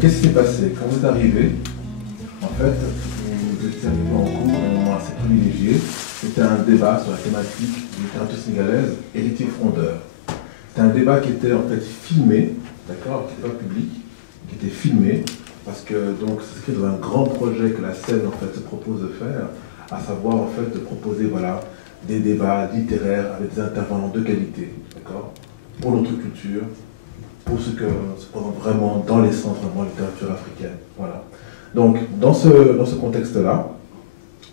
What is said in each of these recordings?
Donc qu'est-ce qui s'est passé? Quand vous êtes arrivé, en fait, vous êtes arrivé en cours à un moment assez privilégié. C'était un débat sur la thématique de littérature sénégalaise, héritier frondeur. C'était un débat qui était en fait filmé, d'accord, qui n'était pas public, qui était filmé, parce que donc c'est inscrit dans un grand projet que la scène en fait se propose de faire, à savoir en fait de proposer voilà des débats littéraires avec des intervenants de qualité, d'accord, pour notre culture, pour ce que se présente vraiment dans l'essence vraiment littérature africaine, voilà. Donc dans ce contexte-là,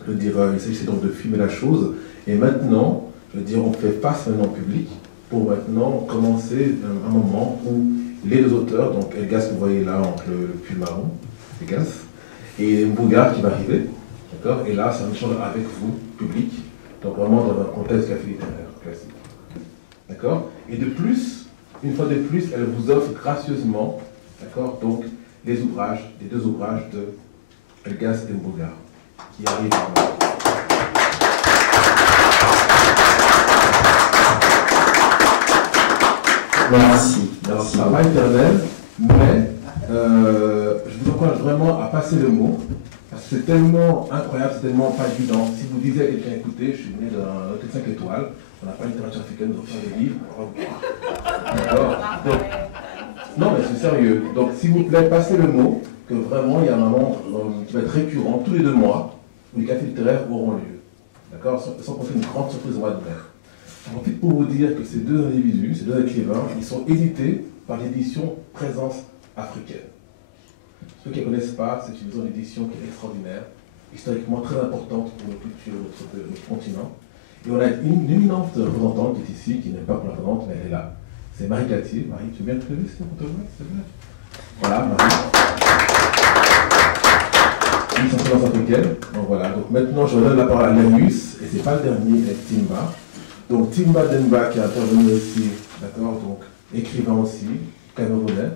je veux dire, il s'agissait donc de filmer la chose, et maintenant, je veux dire, on fait face maintenant au public pour maintenant commencer un moment où les deux auteurs, donc Elgas que vous voyez là entre le pull marron, Elgas, et Mbougar qui va arriver, d'accord, et là c'est un échange avec vous, public, donc vraiment dans un contexte café littéraire classique, d'accord, et de plus, une fois de plus, elle vous offre gracieusement, d'accord, donc les deux ouvrages de Elgas et Mbougar, qui arrivent. Merci. Alors, ça va pas éternel, mais je vous encourage vraiment à passer le mot, parce que c'est tellement incroyable, c'est tellement pas évident. Si vous disiez à quelqu'un, écoutez, je suis venu d'un hôtel 5 étoiles, on n'a pas une littérature africaine, on faire des livres, d'accord. Donc, non, mais c'est sérieux. Donc, s'il vous plaît, passez le mot, que vraiment, il y a un moment qui va être récurrent, tous les 2 mois, où les cafés littéraires auront lieu. D'accord, sans compter une grande surprise au mois de mai. J'en profite pour vous dire que ces deux individus, ces deux écrivains, ils sont édités par l'édition Présence africaine. Ceux qui ne connaissent pas, c'est une zone d'édition qui est extraordinaire, historiquement très importante pour la culture de notre continent. Et on a une éminente représentante qui est ici, qui n'est pas représentante, mais elle est là. C'est Marie Catier. Marie, tu veux bien te lever, s'il te plaît? Voilà, Marie. Ils sont Présence africaine. Donc voilà. Donc maintenant, je redonne la parole à Lamus, et ce n'est pas le dernier, c'est Timba. Donc Timba Demba qui est intervenu aussi, d'accord, donc écrivain aussi, camerounais.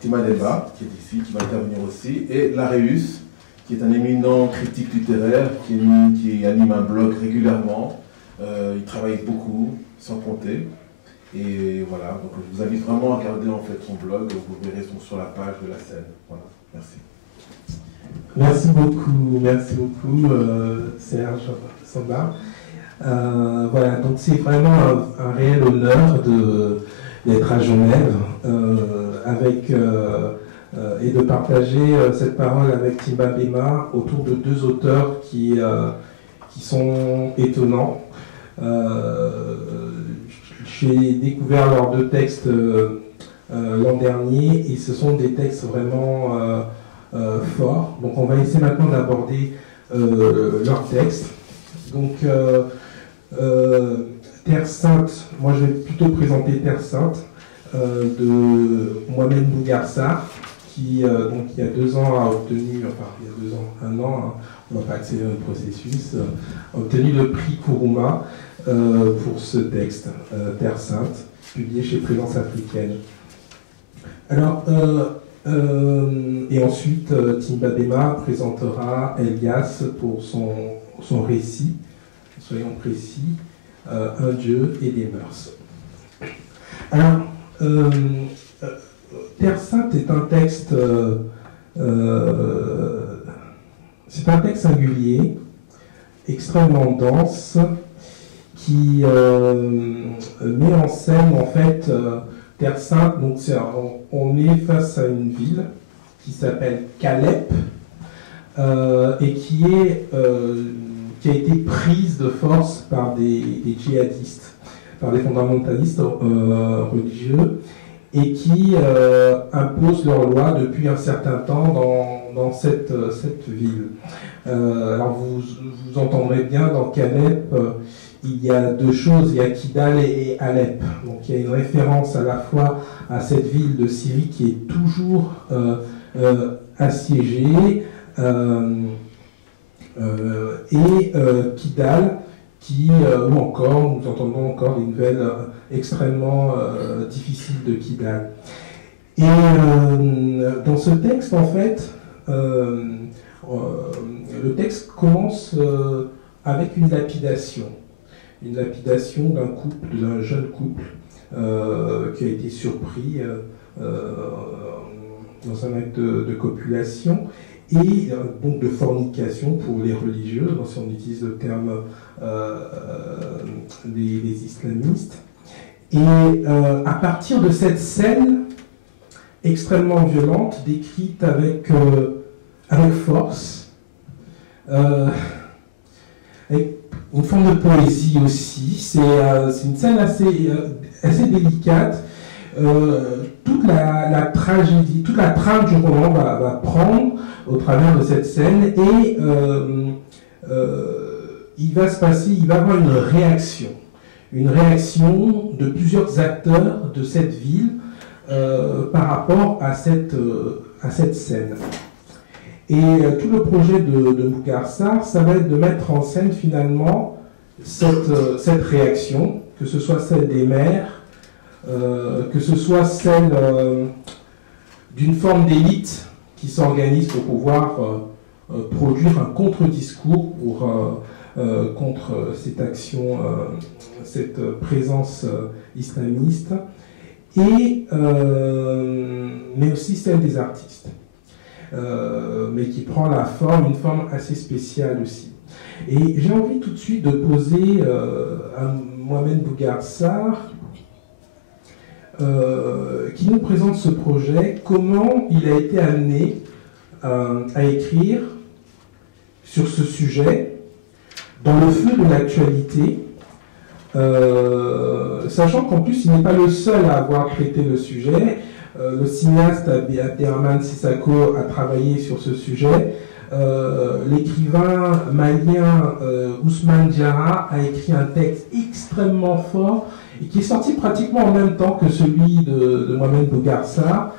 Timba Demba qui est ici, qui va intervenir aussi, et Lareus qui est un éminent critique littéraire qui anime un blog régulièrement. Il travaille beaucoup, sans compter. Et voilà, donc je vous invite vraiment à regarder en fait son blog, vous verrez sur la page de la scène. Voilà, merci. Merci beaucoup Serge Samba. Voilà, donc c'est vraiment un réel honneur d'être à Genève et de partager cette parole avec Timba Bema autour de 2 auteurs qui sont étonnants. J'ai découvert leurs 2 textes l'an dernier et ce sont des textes vraiment forts. Donc on va essayer maintenant d'aborder leurs textes. Donc Terre Sainte, moi je vais plutôt présenter Terre Sainte de Mohamed Mbougar Sarr qui donc il y a 2 ans a obtenu, enfin il y a 2 ans, 1 an, hein, on ne va pas accélérer le processus, a obtenu le prix Kourouma pour ce texte, Terre Sainte, publié chez Présence africaine. Alors, et ensuite, Timba Bema présentera Elgas pour son récit, soyons précis, Un Dieu et des mœurs. Alors, Terre Sainte est un texte, singulier, extrêmement dense, qui met en scène en fait Terre Sainte. Donc on est face à une ville qui s'appelle Calep et qui a été prise de force par des djihadistes, par des fondamentalistes religieux, et qui imposent leurs lois depuis un certain temps dans cette ville. Alors vous entendrez bien, dans Calep, il y a 2 choses, il y a Kidal et Alep. Donc il y a une référence à la fois à cette ville de Syrie qui est toujours assiégée, et Kidal, ou encore, nous entendons encore des nouvelles extrêmement difficiles de Kidal. Et dans ce texte, en fait, le texte commence avec une lapidation d'un couple, d'un jeune couple, qui a été surpris dans un acte de copulation et donc de fornication pour les religieux, si on utilise le terme des islamistes. Et à partir de cette scène extrêmement violente, décrite avec force, avec une forme de poésie aussi, c'est une scène assez délicate. Toute la tragédie, toute la trame du roman va prendre au travers de cette scène et il va y avoir une réaction de plusieurs acteurs de cette ville par rapport à cette scène. Et tout le projet de Bougarsar, ça va être de mettre en scène finalement cette réaction, que ce soit celle des maires, que ce soit celle d'une forme d'élite qui s'organise pour pouvoir produire un contre-discours contre cette action, cette présence islamiste, mais aussi celle des artistes, mais qui prend une forme assez spéciale aussi. Et j'ai envie tout de suite de poser à Mohamed Bougarsar, qui nous présente ce projet, comment il a été amené à écrire sur ce sujet dans le feu de l'actualité, sachant qu'en plus il n'est pas le seul à avoir traité le sujet. Le cinéaste Abderrahmane Sissako a travaillé sur ce sujet. L'écrivain malien Ousmane Diarra a écrit un texte extrêmement fort et qui est sorti pratiquement en même temps que celui de Mohamed Bougarsar.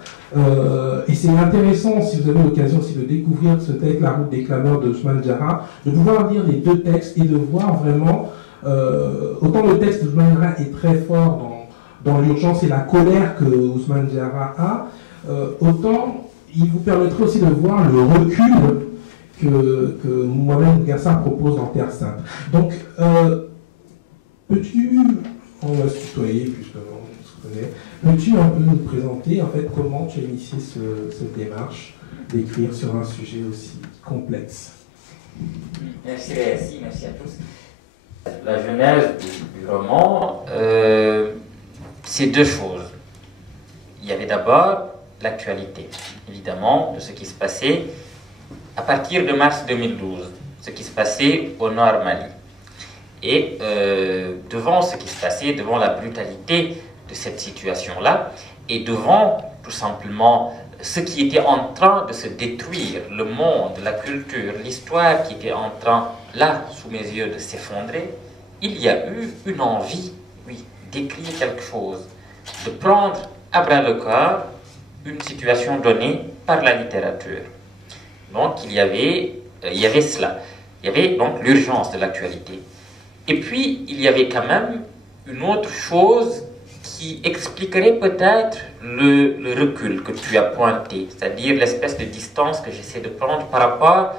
Et c'est intéressant, si vous avez l'occasion aussi de découvrir ce texte, La route des clameurs de Ousmane Diarra, de pouvoir lire les deux textes et de voir vraiment, autant le texte d'Ousmane Diarra est très fort dans l'urgence et la colère que Ousmane Diarra a, autant il vous permettrait aussi de voir le recul que Mohamed Bougarsar propose dans Terre Sainte. Donc, peux-tu, on va se tutoyer puisqu'on se connaît, peux-tu un peu nous présenter en fait comment tu as initié cette démarche d'écrire sur un sujet aussi complexe? Merci à tous. La genèse du roman, c'est deux choses. Il y avait d'abord l'actualité, évidemment, de ce qui se passait à partir de mars 2012, ce qui se passait au Nord Mali. Et devant ce qui se passait, devant la brutalité de cette situation-là, et devant tout simplement ce qui était en train de se détruire, le monde, la culture, l'histoire qui était en train, là, sous mes yeux, de s'effondrer, il y a eu une envie, oui, d'écrire quelque chose, de prendre à bras-le-corps une situation donnée par la littérature. Donc il y avait cela, il y avait donc l'urgence de l'actualité. Et puis il y avait quand même une autre chose qui expliquerait peut-être le recul que tu as pointé, c'est-à-dire l'espèce de distance que j'essaie de prendre par rapport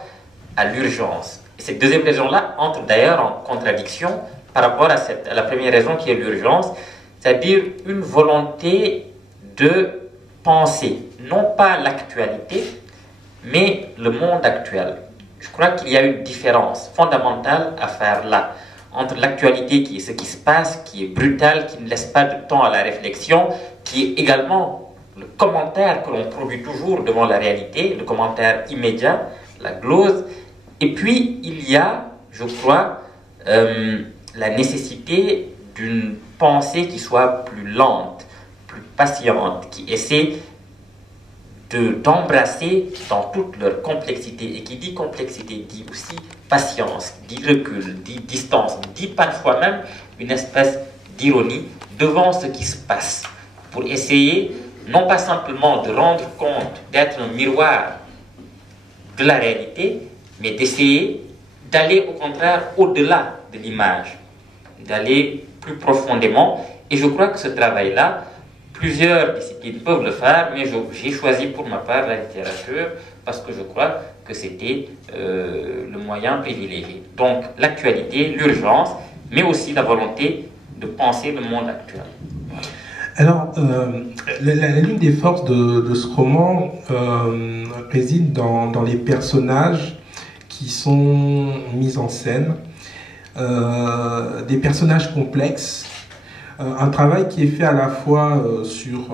à l'urgence. Et cette deuxième raison-là entre d'ailleurs en contradiction par rapport à la première raison qui est l'urgence, c'est-à-dire une volonté de penser, non pas l'actualité, mais le monde actuel. Je crois qu'il y a une différence fondamentale à faire là, entre l'actualité qui est ce qui se passe, qui est brutal, qui ne laisse pas de temps à la réflexion, qui est également le commentaire que l'on produit toujours devant la réalité, le commentaire immédiat, la glose. Et puis, il y a, je crois, la nécessité d'une pensée qui soit plus lente, plus patiente, qui essaie d'embrasser dans toute leur complexité. Et qui dit complexité dit aussi patience, dit recul, dit distance, dit parfois même une espèce d'ironie devant ce qui se passe, pour essayer non pas simplement de rendre compte, d'être un miroir de la réalité, mais d'essayer d'aller au contraire au-delà de l'image, d'aller plus profondément. Et je crois que ce travail-là, plusieurs disciplines peuvent le faire, mais j'ai choisi pour ma part la littérature parce que je crois que c'était le moyen privilégié. Donc l'actualité, l'urgence, mais aussi la volonté de penser le monde actuel. Alors, l'une des forces de ce roman réside dans les personnages qui sont mis en scène, des personnages complexes, un travail qui est fait à la fois sur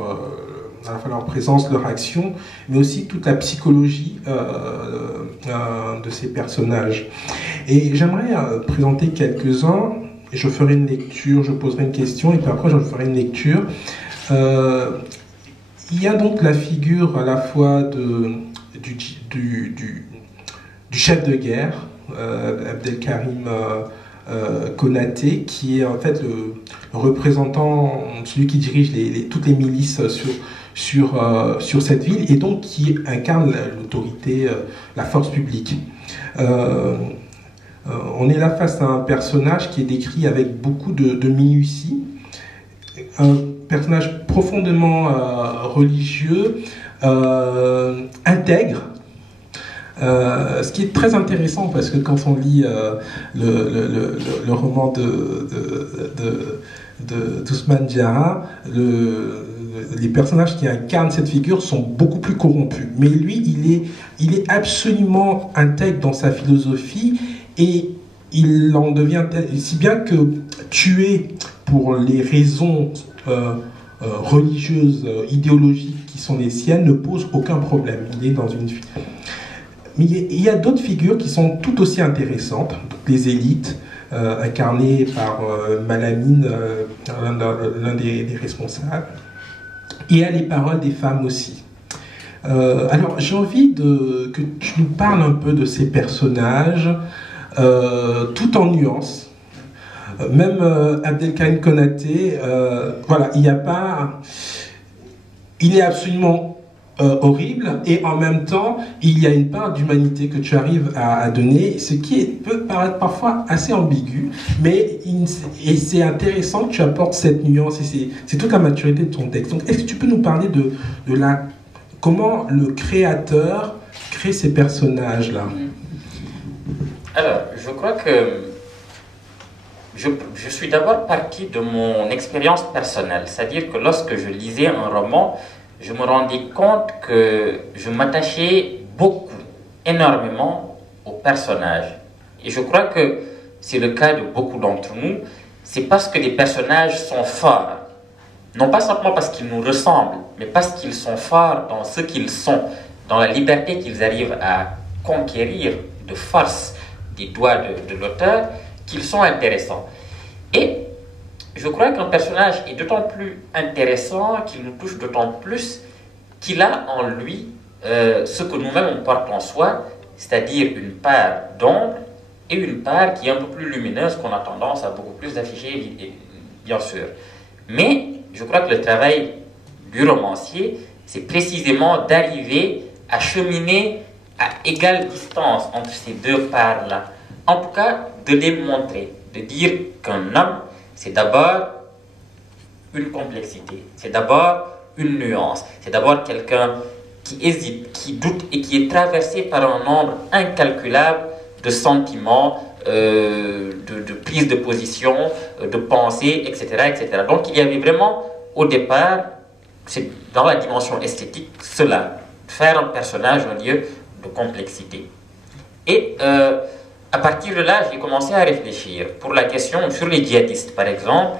à la fois leur présence, leur action, mais aussi toute la psychologie de ces personnages. Et j'aimerais présenter quelques-uns. Je ferai une lecture, je poserai une question, et puis après je ferai une lecture. Il y a donc la figure à la fois du chef de guerre, Abdelkarim Konaté, qui est en fait le représentant, celui qui dirige toutes les milices sur cette ville, et donc qui incarne l'autorité, la force publique. On est là face à un personnage qui est décrit avec beaucoup de minutie, un personnage profondément religieux, intègre, ce qui est très intéressant parce que quand on lit le roman d'Ousmane Diarra, les personnages qui incarnent cette figure sont beaucoup plus corrompus. Mais lui, il est absolument intègre dans sa philosophie et il en devient si bien que tuer pour les raisons religieuses, idéologiques qui sont les siennes ne pose aucun problème. Il est dans une... Mais il y a d'autres figures qui sont tout aussi intéressantes, les élites, incarnées par Malamine, l'un des responsables. Et il y a les paroles des femmes aussi. Alors j'ai envie que tu nous parles un peu de ces personnages, tout en nuances. Même Abdelkarim Konaté, voilà, il est absolument horrible, et en même temps, il y a une part d'humanité que tu arrives à donner, ce qui peut paraître parfois assez ambigu, mais c'est intéressant que tu apportes cette nuance, et c'est toute la maturité de ton texte. Donc, est-ce que tu peux nous parler de comment le créateur crée ces personnages-là? Alors, je crois que je suis d'abord parti de mon expérience personnelle, c'est-à-dire que lorsque je lisais un roman, je me rendais compte que je m'attachais beaucoup, énormément aux personnages. Et je crois que c'est le cas de beaucoup d'entre nous, c'est parce que les personnages sont forts. Non pas simplement parce qu'ils nous ressemblent, mais parce qu'ils sont forts dans ce qu'ils sont, dans la liberté qu'ils arrivent à conquérir de force des doigts de l'auteur, qu'ils sont intéressants. Et je crois qu'un personnage est d'autant plus intéressant, qu'il nous touche d'autant plus, qu'il a en lui ce que nous-mêmes on porte en soi, c'est-à-dire une part d'ombre et une part qui est un peu plus lumineuse, qu'on a tendance à beaucoup plus afficher, bien sûr. Mais je crois que le travail du romancier, c'est précisément d'arriver à cheminer à égale distance entre ces deux parts-là. En tout cas, de les montrer, de dire qu'un homme, c'est d'abord une complexité, c'est d'abord une nuance, c'est d'abord quelqu'un qui hésite, qui doute et qui est traversé par un nombre incalculable de sentiments, de prise de position, de pensée, etc., etc. Donc il y avait vraiment, au départ, c'est dans la dimension esthétique, cela, faire un personnage un lieu de complexité. Et à partir de là, j'ai commencé à réfléchir. Pour la question sur les djihadistes, par exemple,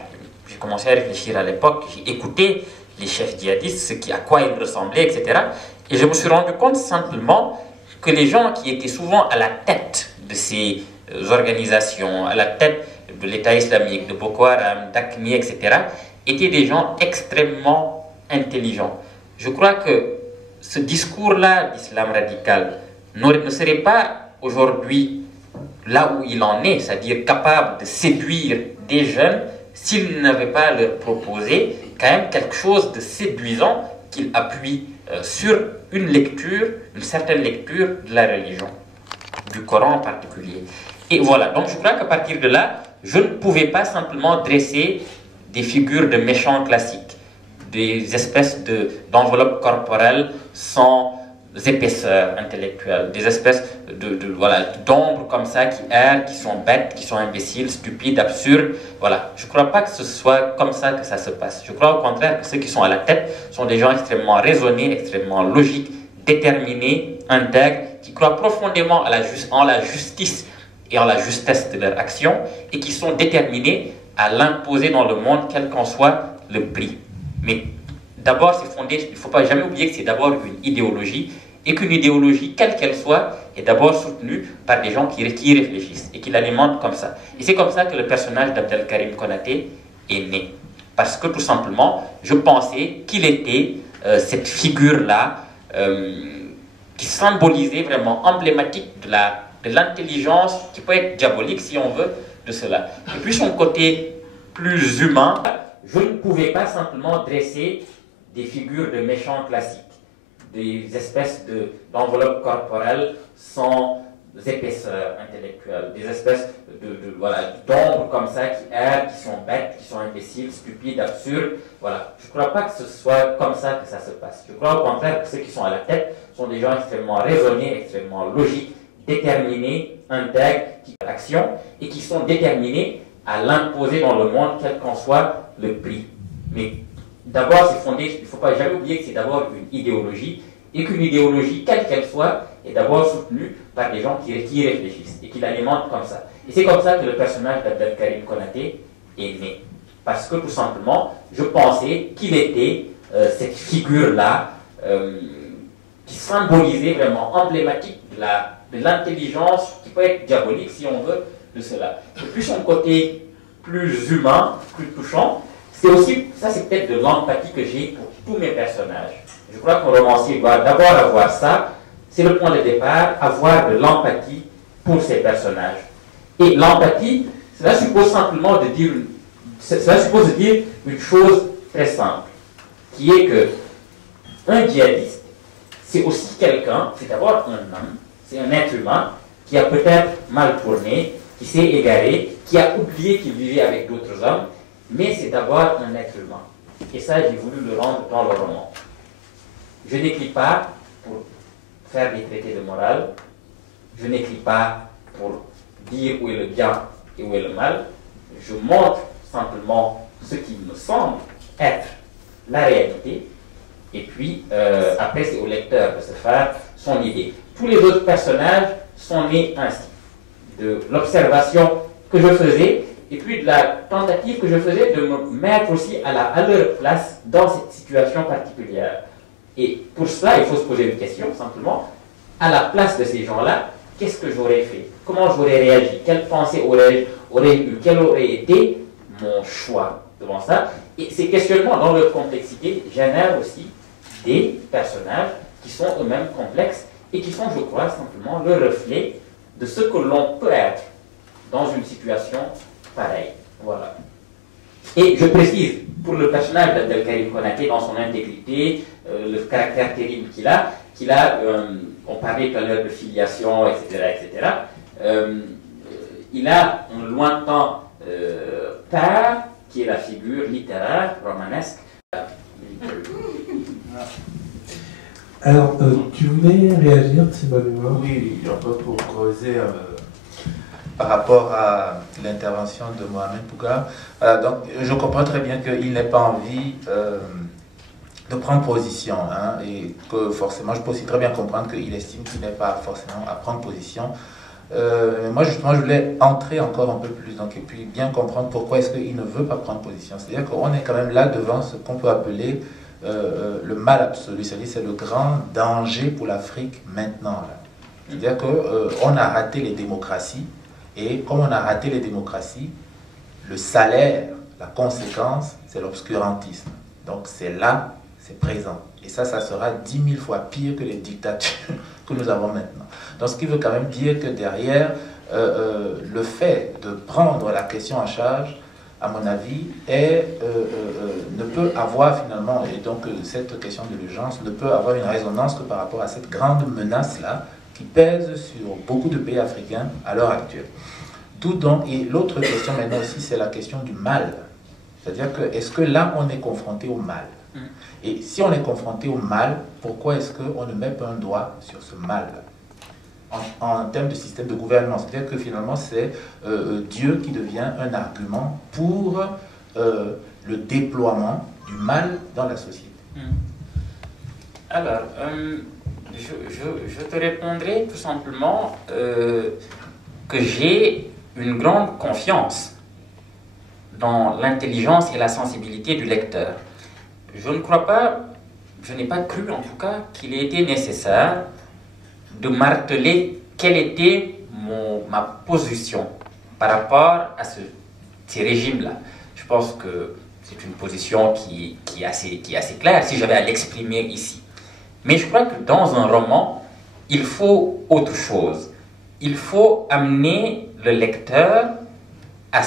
j'ai commencé à réfléchir à l'époque, j'ai écouté les chefs djihadistes, à quoi ils ressemblaient, etc. Et je me suis rendu compte simplement que les gens qui étaient souvent à la tête de ces organisations, à la tête de l'État islamique, de Boko Haram, d'Aqmi, etc., étaient des gens extrêmement intelligents. Je crois que ce discours-là d'islam radical ne serait pas aujourd'hui là où il en est, c'est-à-dire capable de séduire des jeunes s'il n'avait pas leur proposé quand même quelque chose de séduisant qu'il appuie sur une lecture, une certaine lecture de la religion, du Coran en particulier. Et voilà, donc je crois qu'à partir de là, je ne pouvais pas simplement dresser des figures de méchants classiques, des espèces d'enveloppes corporelles sans épaisseurs intellectuelles, des espèces voilà, d'ombres comme ça qui errent, qui sont bêtes, qui sont imbéciles, stupides, absurdes. Voilà. Je ne crois pas que ce soit comme ça que ça se passe. Je crois au contraire que ceux qui sont à la tête sont des gens extrêmement raisonnés, extrêmement logiques, déterminés, intègres, qui croient profondément en la justice et en la justesse de leur action et qui sont déterminés à l'imposer dans le monde, quel qu'en soit le prix. Mais d'abord, c'est fondé, il ne faut pas jamais oublier que c'est d'abord une idéologie et qu'une idéologie, quelle qu'elle soit, est d'abord soutenue par des gens qui réfléchissent et qui l'alimentent comme ça. Et c'est comme ça que le personnage d'Abdelkarim Konaté est né. Parce que tout simplement, je pensais qu'il était cette figure-là qui symbolisait vraiment emblématique de l'intelligence qui peut être diabolique si on veut de cela. Et puis son côté plus humain, je ne pouvais pas simplement dresser des figures de méchants classiques, des espèces d'enveloppes corporelles sans épaisseur intellectuelle, des espèces voilà, d'ombres comme ça qui errent, qui sont bêtes, qui sont imbéciles, stupides, absurdes. Voilà. Je ne crois pas que ce soit comme ça que ça se passe. Je crois au contraire que ceux qui sont à la tête sont des gens extrêmement raisonnés, extrêmement logiques, déterminés, intègres, qui ont action et qui sont déterminés à l'imposer dans le monde, quel qu'en soit le prix. Mais d'abord, c'est fondé, il ne faut pas jamais oublier que c'est d'abord une idéologie et qu'une idéologie, quelle qu'elle soit, est d'abord soutenue par des gens qui réfléchissent et qui l'alimentent comme ça. Et c'est comme ça que le personnage d'Abdelkarim Konaté est né. Parce que tout simplement, je pensais qu'il était cette figure-là qui symbolisait vraiment emblématique de l'intelligence qui peut être diabolique si on veut de cela. Et puis son côté plus humain, plus touchant, c'est aussi, ça c'est peut-être de l'empathie que j'ai pour tous mes personnages. Je crois qu'un romancier doit d'abord avoir ça, c'est le point de départ, avoir de l'empathie pour ses personnages. Et l'empathie, cela suppose simplement de dire, une chose très simple, qui est que un djihadiste, c'est aussi quelqu'un, c'est d'abord un homme, c'est un être humain qui a peut-être mal tourné, qui s'est égaré, qui a oublié qu'il vivait avec d'autres hommes, mais c'est d'abord un être humain. Et ça, j'ai voulu le rendre dans le roman. Je n'écris pas pour faire des traités de morale, je n'écris pas pour dire où est le bien et où est le mal, je montre simplement ce qui me semble être la réalité, et puis après c'est au lecteur de se faire son idée. Tous les autres personnages sont nés ainsi, de l'observation que je faisais, et puis de la tentative que je faisais de me mettre aussi à leur place dans cette situation particulière. Et pour cela, il faut se poser une question, simplement, à la place de ces gens-là, qu'est-ce que j'aurais fait? Comment j'aurais réagi? Quelle pensée aurait eu? Quel aurait été mon choix devant ça? Et ces questionnements, dans leur complexité, génèrent aussi des personnages qui sont eux-mêmes complexes et qui sont, je crois, simplement le reflet de ce que l'on peut être dans une situation pareille. Voilà. Et je précise, pour le personnage d'Abdelkarim Konaté, dans son intégrité, le caractère terrible qu'il a, on parlait tout à l'heure de filiation, etc., il a un lointain père qui est la figure littéraire, romanesque. Alors, tu voulais réagir, Thibaut? Oui, un peu pour creuser par rapport à l'intervention de Mohamed Bouga. Donc, je comprends très bien qu'il n'ait pas envie de prendre position, hein, et que forcément, je peux aussi très bien comprendre qu'il estime qu'il n'est pas forcément à prendre position. Moi, justement, je voulais entrer encore un peu plus, donc, et puis bien comprendre pourquoi est-ce qu'il ne veut pas prendre position. C'est-à-dire qu'on est quand même là devant ce qu'on peut appeler le mal absolu, c'est-à-dire c'est le grand danger pour l'Afrique maintenant. C'est-à-dire qu'on a raté les démocraties, et comme on a raté les démocraties, le salaire, la conséquence, c'est l'obscurantisme. Donc c'est là, c'est présent. Et ça sera 10 000 fois pire que les dictatures que nous avons maintenant. Donc ce qui veut quand même dire que derrière, le fait de prendre la question en charge, à mon avis, ne peut avoir finalement, et donc cette question de l'urgence ne peut avoir une résonance que par rapport à cette grande menace-là qui pèse sur beaucoup de pays africains à l'heure actuelle. Tout donc, et l'autre question maintenant aussi, c'est la question du mal. C'est-à-dire que, est-ce que là, on est confronté au mal? Et si on est confronté au mal, pourquoi est-ce qu'on ne met pas un doigt sur ce mal-là en termes de système de gouvernance? C'est-à-dire que finalement, c'est Dieu qui devient un argument pour le déploiement du mal dans la société. Alors, je te répondrai tout simplement que j'ai une grande confiance dans l'intelligence et la sensibilité du lecteur. Je ne crois pas, je n'ai pas cru en tout cas, qu'il ait été nécessaire de marteler quelle était ma position par rapport à ces régimes-là. Je pense que c'est une position qui est assez claire si j'avais à l'exprimer ici. Mais je crois que dans un roman, il faut autre chose. Il faut amener le lecteur à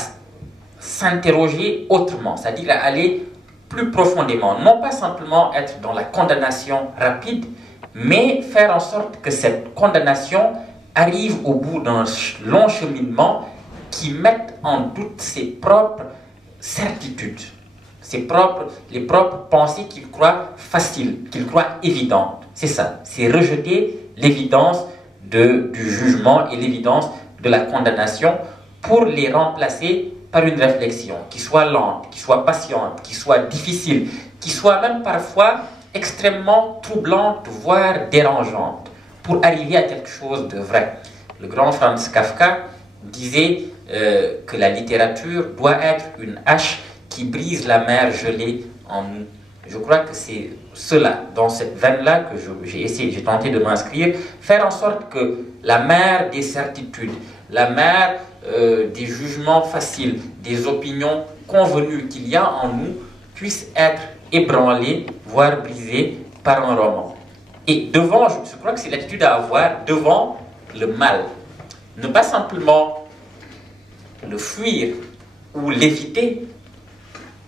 s'interroger autrement, c'est-à-dire à aller plus profondément, non pas simplement être dans la condamnation rapide, mais faire en sorte que cette condamnation arrive au bout d'un long cheminement qui mette en doute ses propres certitudes, les propres pensées qu'il croit faciles, qu'il croit évidentes. C'est ça, c'est rejeter l'évidence du jugement et l'évidence de la condamnation pour les remplacer par une réflexion qui soit lente, qui soit patiente, qui soit difficile, qui soit même parfois extrêmement troublante, voire dérangeante, pour arriver à quelque chose de vrai. Le grand Franz Kafka disait que la littérature doit être une hache qui brise la mer gelée en nous. Je crois que c'est cela, dans cette veine-là, que j'ai tenté de m'inscrire, faire en sorte que la mer des certitudes, la mer des jugements faciles, des opinions convenues qu'il y a en nous, puisse être ébranlée, voire brisée par un roman. Et devant, je crois que c'est l'attitude à avoir devant le mal. Ne pas simplement le fuir ou l'éviter,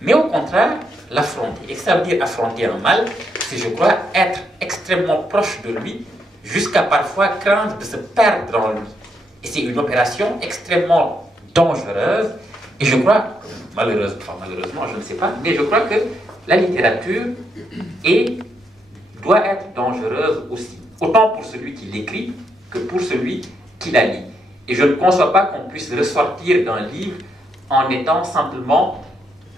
mais au contraire, l'affronter. Et ça veut dire affronter un mal, c'est, je crois, être extrêmement proche de lui, jusqu'à parfois craindre de se perdre en lui. Et c'est une opération extrêmement dangereuse, et je crois, malheureusement, je ne sais pas, mais je crois que la littérature doit être dangereuse aussi, autant pour celui qui l'écrit que pour celui qui la lit. Et je ne conçois pas qu'on puisse ressortir d'un livre en étant simplement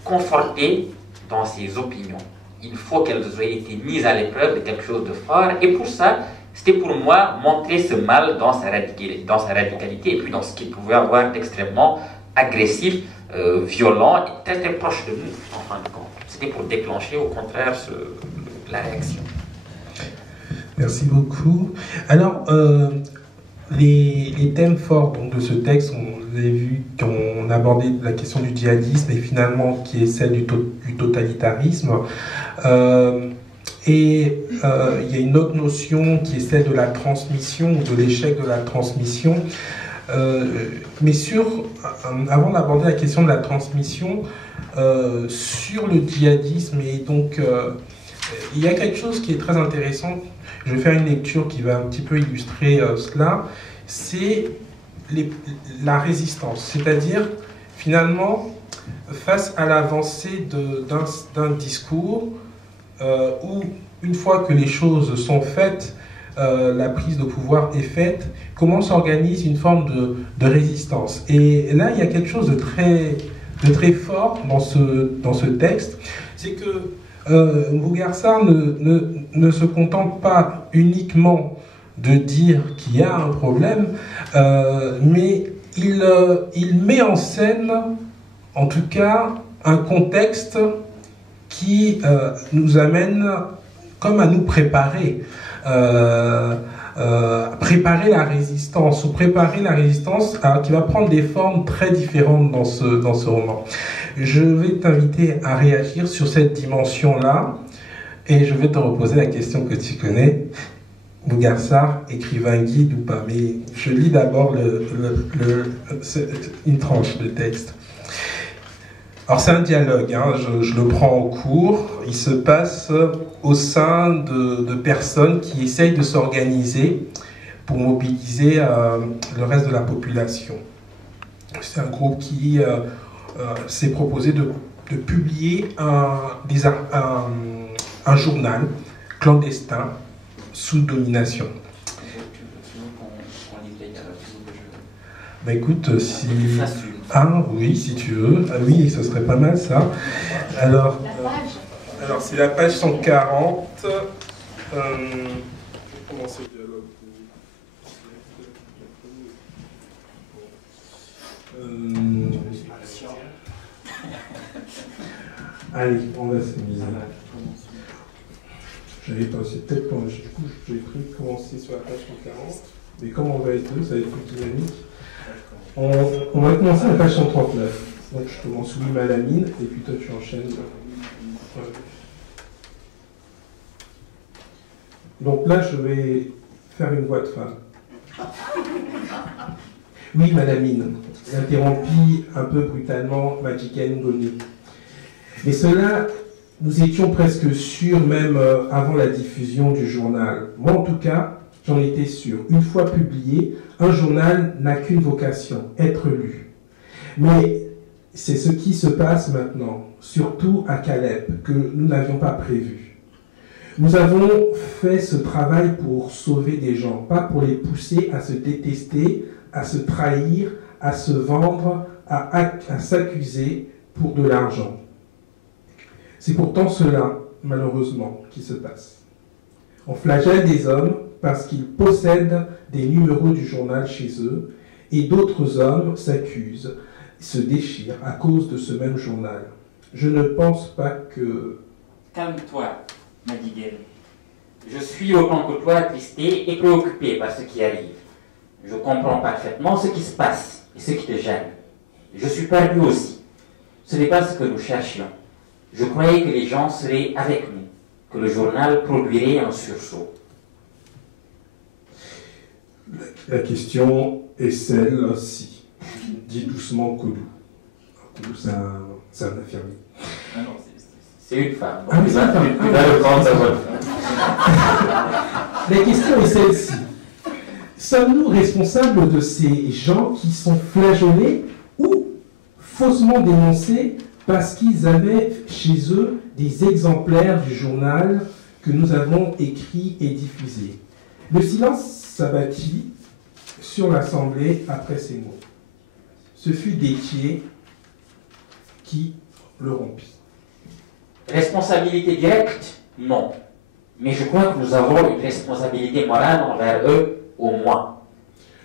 conforté dans ses opinions. Il faut qu'elles aient été mises à l'épreuve de quelque chose de fort, et pour ça, c'était pour moi montrer ce mal dans sa radicalité, et puis dans ce qu'il pouvait avoir d'extrêmement agressif, violent et très très proche de nous, en fin de compte. C'était pour déclencher au contraire la réaction. Merci beaucoup. Alors, les thèmes forts donc, de ce texte, vous avez vu qu'on abordait la question du djihadisme et finalement qui est celle du totalitarisme. Et il y a une autre notion qui est celle de la transmission, ou de l'échec de la transmission. Mais avant d'aborder la question de la transmission, sur le djihadisme, et donc il y a quelque chose qui est très intéressant. Je vais faire une lecture qui va un petit peu illustrer cela. C'est la résistance, c'est-à-dire finalement face à l'avancée d'un discours où une fois que les choses sont faites, la prise de pouvoir est faite, comment s'organise une forme de résistance. Et là, il y a quelque chose de très fort dans ce texte, c'est que Bougarsar ne se contente pas uniquement de dire qu'il y a un problème, mais il met en scène, en tout cas, un contexte qui nous amène comme à nous préparer. Préparer la résistance, qui va prendre des formes très différentes dans ce roman. Je vais t'inviter à réagir sur cette dimension-là et je vais te reposer la question que tu connais. Bougarsar, écrivain guide ou pas, mais je lis d'abord une tranche de texte. Alors c'est un dialogue, hein, je le prends en cours. Il se passe au sein de personnes qui essayent de s'organiser pour mobiliser le reste de la population. C'est un groupe qui s'est proposé de de publier un journal clandestin sous domination. Bah écoute, si... Ah oui, si tu veux. Ah oui, ce serait pas mal ça. Alors, c'est la page 140. Je vais commencer le dialogue. Allez, on va s'amuser. J'avais pensé peut-être quand du coup j'ai cru commencer sur la page 140, mais comme on va être deux, ça va être plus dynamique. On va commencer à la page 139. Donc je commence Louis Malamine et puis toi tu enchaînes. Donc là je vais faire une voix de femme. Oui, Malamine, interrompit un peu brutalement Madjiken Ngoné. Mais cela, nous étions presque sûrs, même avant la diffusion du journal. Moi, en tout cas, j'en étais sûr. Une fois publié, un journal n'a qu'une vocation, être lu. Mais c'est ce qui se passe maintenant, surtout à Caleb, que nous n'avions pas prévu. Nous avons fait ce travail pour sauver des gens, pas pour les pousser à se détester, à se trahir, à se vendre, à s'accuser pour de l'argent. C'est pourtant cela, malheureusement, qui se passe. On flagelle des hommes parce qu'ils possèdent des numéros du journal chez eux, et d'autres hommes s'accusent, se déchirent à cause de ce même journal. Je ne pense pas que... Calme-toi, Madiguel. Je suis autant que toi attristé et préoccupé par ce qui arrive. Je comprends parfaitement ce qui se passe et ce qui te gêne. Je suis perdu aussi. Ce n'est pas ce que nous cherchions. Je croyais que les gens seraient avec nous, que le journal produirait un sursaut. La question est celle-ci. Dis doucement Koulou. Koulou, c'est un infirmier. Ah non, c'est une femme. Ah oui, c'est une femme. Tu vas le prendre, ça va. La question est celle-ci. Sommes-nous responsables de ces gens qui sont flageolés ou faussement dénoncés parce qu'ils avaient chez eux des exemplaires du journal que nous avons écrit et diffusé? Le silence s'abattit sur l'Assemblée après ces mots. Ce fut Détier qui le rompit. Responsabilité directe? Non. Mais je crois que nous avons une responsabilité morale envers eux, au moins.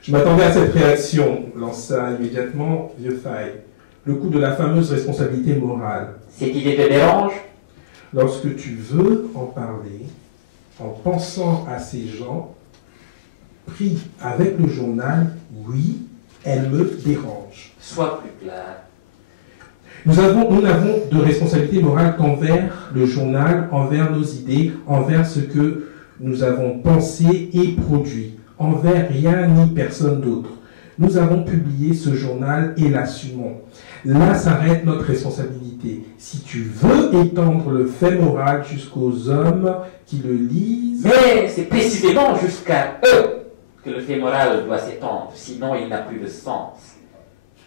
Je m'attendais à cette réaction, lança immédiatement Vieux Faille. Le coup de la fameuse responsabilité morale. Cette idée te dérange? Lorsque tu veux en parler, en pensant à ces gens, pris avec le journal, oui, elle me dérange. Sois plus clair. Nous n'avons de responsabilité morale qu'envers le journal, envers nos idées, envers ce que nous avons pensé et produit, envers rien ni personne d'autre. Nous avons publié ce journal et l'assumons. Là s'arrête notre responsabilité. Si tu veux étendre le fait moral jusqu'aux hommes qui le lisent... Mais c'est précisément jusqu'à eux que le fait moral doit s'étendre, sinon il n'a plus de sens.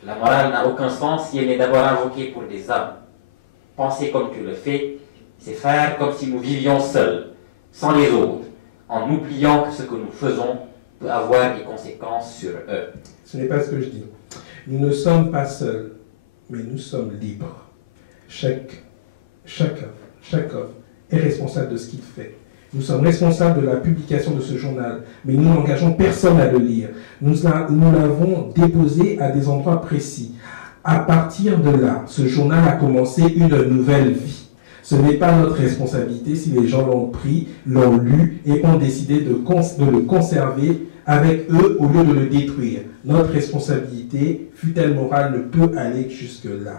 La morale n'a aucun sens si elle est d'abord invoquée pour des hommes. Penser comme tu le fais, c'est faire comme si nous vivions seuls, sans les autres, en oubliant que ce que nous faisons peut avoir des conséquences sur eux. Ce n'est pas ce que je dis. Nous ne sommes pas seuls, mais nous sommes libres. Chacun est responsable de ce qu'il fait. Nous sommes responsables de la publication de ce journal, mais nous n'engageons personne à le lire. Nous l'avons déposé à des endroits précis. À partir de là, ce journal a commencé une nouvelle vie. Ce n'est pas notre responsabilité si les gens l'ont pris, l'ont lu et ont décidé de le conserver avec eux au lieu de le détruire. Notre responsabilité, fût-elle morale, ne peut aller jusque-là.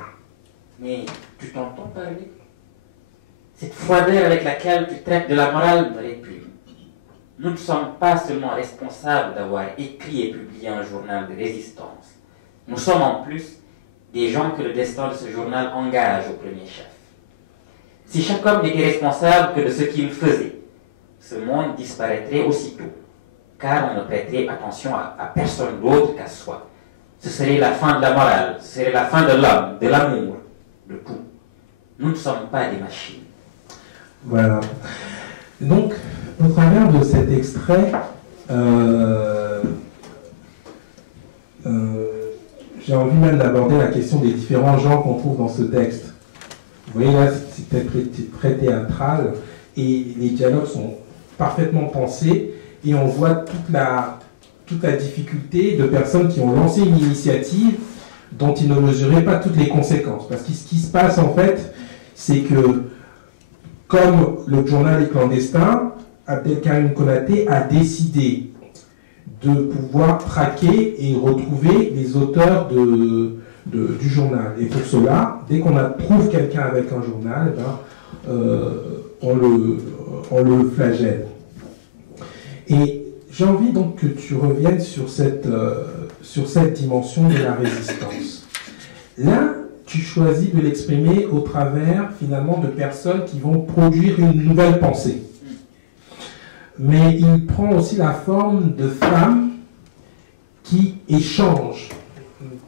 Mais tu t'entends parler? Cette froideur avec laquelle tu traites de la morale me répugne. Nous ne sommes pas seulement responsables d'avoir écrit et publié un journal de résistance. Nous sommes en plus des gens que le destin de ce journal engage au premier chef. Si chaque homme n'était responsable que de ce qu'il faisait, ce monde disparaîtrait aussitôt, car on ne prêterait attention à personne d'autre qu'à soi. Ce serait la fin de la morale, ce serait la fin de l'homme, de l'amour, de tout. Nous ne sommes pas des machines. Voilà. Donc, au travers de cet extrait, j'ai envie même d'aborder la question des différents genres qu'on trouve dans ce texte. Vous voyez là, c'est peut-être très théâtral et les dialogues sont parfaitement pensés et on voit toute la difficulté de personnes qui ont lancé une initiative dont ils ne mesuraient pas toutes les conséquences. Parce que ce qui se passe en fait, c'est que comme le journal est clandestin, Abdelkarim Konaté a décidé de pouvoir traquer et retrouver les auteurs du journal. Et pour cela, dès qu'on trouve quelqu'un avec un journal, on le flagelle. Et j'ai envie donc que tu reviennes sur cette dimension de la résistance. Là, tu choisis de l'exprimer au travers, finalement, de personnes qui vont produire une nouvelle pensée. Mais il prend aussi la forme de femmes qui échangent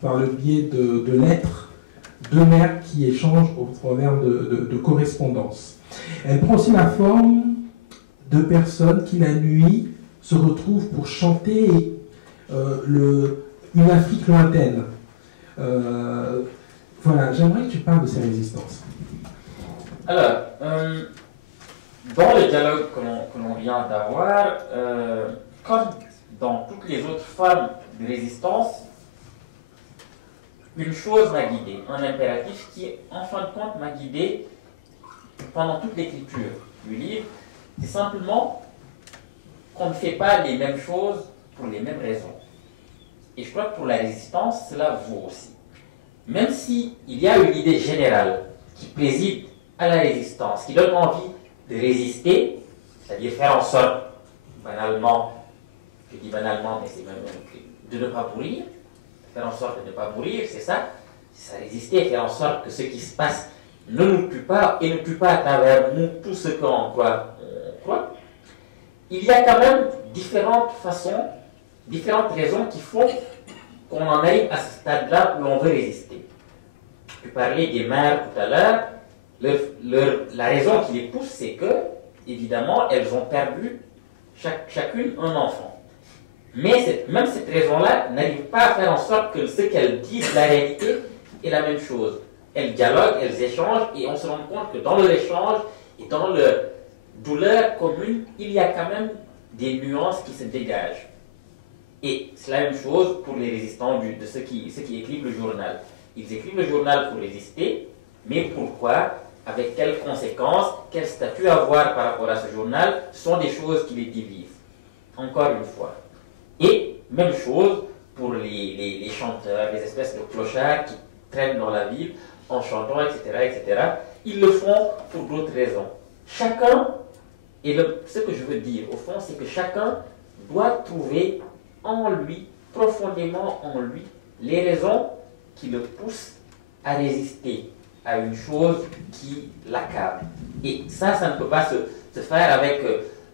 par le biais de lettres, deux mères qui échangent au travers de correspondance. Elle prend aussi la forme de personnes qui, la nuit, se retrouvent pour chanter une Afrique lointaine. Voilà, j'aimerais que tu parles de ces résistances. Alors, dans le dialogue que l'on vient d'avoir, comme dans toutes les autres formes de résistance, une chose m'a guidé, un impératif qui, en fin de compte, m'a guidé pendant toute l'écriture du livre, c'est simplement qu'on ne fait pas les mêmes choses pour les mêmes raisons. Et je crois que pour la résistance, cela vaut aussi. Même s'il y a une idée générale qui préside à la résistance, qui donne envie de résister, c'est-à-dire faire en sorte, banalement, je dis banalement, mais c'est même de ne pas mourir, faire en sorte de ne pas mourir, c'est ça résister, faire en sorte que ce qui se passe ne nous tue pas et ne tue pas à travers nous tout ce qu'on croit. Il y a quand même différentes façons, différentes raisons qui font qu'on en arrive à ce stade-là où l'on veut résister. Tu parlais des mères tout à l'heure. La raison qui les pousse, c'est que, évidemment, elles ont perdu chacune un enfant. Mais même cette raison-là n'arrive pas à faire en sorte que ce qu'elles disent, la réalité, est la même chose. Elles dialoguent, elles échangent, et on se rend compte que dans leur échange et dans leur douleur commune, il y a quand même des nuances qui se dégagent. Et c'est la même chose pour les résistants de ceux qui écrivent le journal. Ils écrivent le journal pour résister, mais pourquoi, avec quelles conséquences, quel statut avoir par rapport à ce journal, sont des choses qui les divisent. Encore une fois. Et même chose pour les chanteurs, les espèces de clochards qui traînent dans la ville en chantant, etc., etc. Ils le font pour d'autres raisons. Chacun, et ce que je veux dire au fond, c'est que chacun doit trouver en lui, profondément en lui, les raisons qui le poussent à résister à une chose qui l'accable. Et ça ne peut pas se faire avec...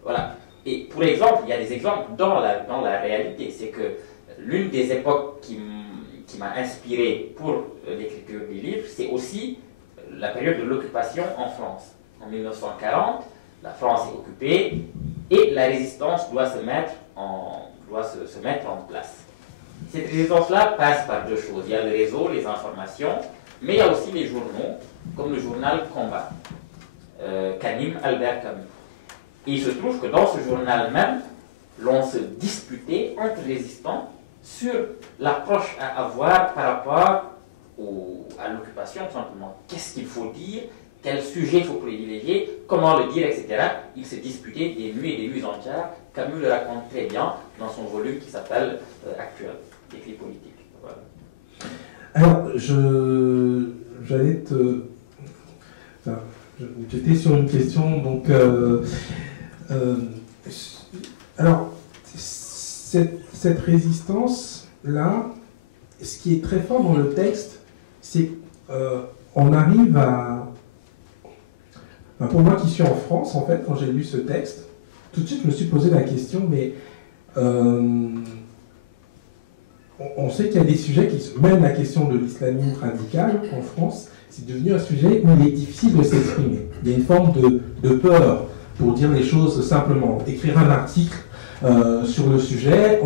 voilà. Et pour exemple, il y a des exemples dans la réalité. C'est que l'une des époques qui m'a inspiré pour l'écriture du livre, c'est aussi la période de l'occupation en France. En 1940, la France est occupée et la résistance doit se mettre en place. Cette résistance-là passe par deux choses. Il y a le réseau, les informations, mais il y a aussi les journaux, comme le journal Combat, qu'anime Albert Camus. Et il se trouve que dans ce journal même, l'on se disputait entre résistants sur l'approche à avoir par rapport à l'occupation, tout simplement. Qu'est-ce qu'il faut dire, quel sujet il faut privilégier, comment le dire, etc. Ils se disputaient des nuits et des nuits entières. Camus le raconte très bien dans son volume qui s'appelle Actuel, écrit politique. Voilà. Alors, j'allais j'étais sur une question, donc... alors, cette résistance-là, ce qui est très fort dans le texte, c'est qu'on arrive à... pour moi qui suis en France, en fait, quand j'ai lu ce texte, tout de suite je me suis posé la question, mais on sait qu'il y a des sujets, même la question de l'islamisme radical en France, c'est devenu un sujet où il est difficile de s'exprimer. Il y a une forme de peur pour dire les choses simplement. Écrire un article sur le sujet,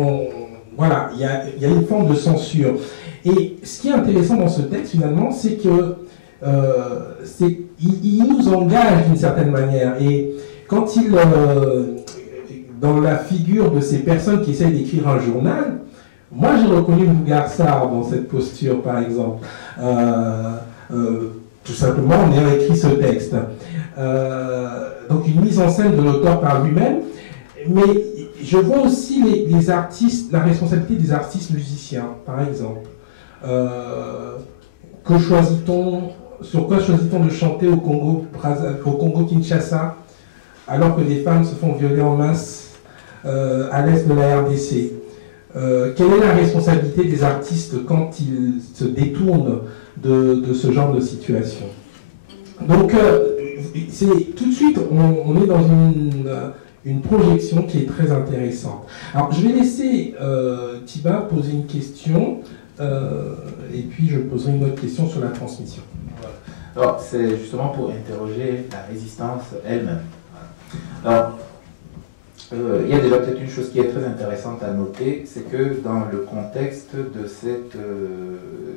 voilà, il y a une forme de censure. Et ce qui est intéressant dans ce texte, finalement, c'est que il nous engage d'une certaine manière. Et quand il, dans la figure de ces personnes qui essayent d'écrire un journal, moi j'ai reconnu Bougarsar dans cette posture, par exemple. Tout simplement en ayant écrit ce texte. Donc une mise en scène de l'auteur par lui-même, mais je vois aussi les artistes, la responsabilité des artistes musiciens, par exemple. Que choisit-on, sur quoi choisit-on de chanter au Congo-Kinshasa, alors que des femmes se font violer en masse à l'est de la RDC? Quelle est la responsabilité des artistes quand ils se détournent de ce genre de situation? Donc, tout de suite, on est dans une projection qui est très intéressante. Alors, je vais laisser Thiba poser une question, et puis je poserai une autre question sur la transmission. Voilà. Alors, c'est justement pour interroger la résistance elle-même. Alors, il y a déjà peut-être une chose qui est très intéressante à noter, c'est que dans le contexte de cette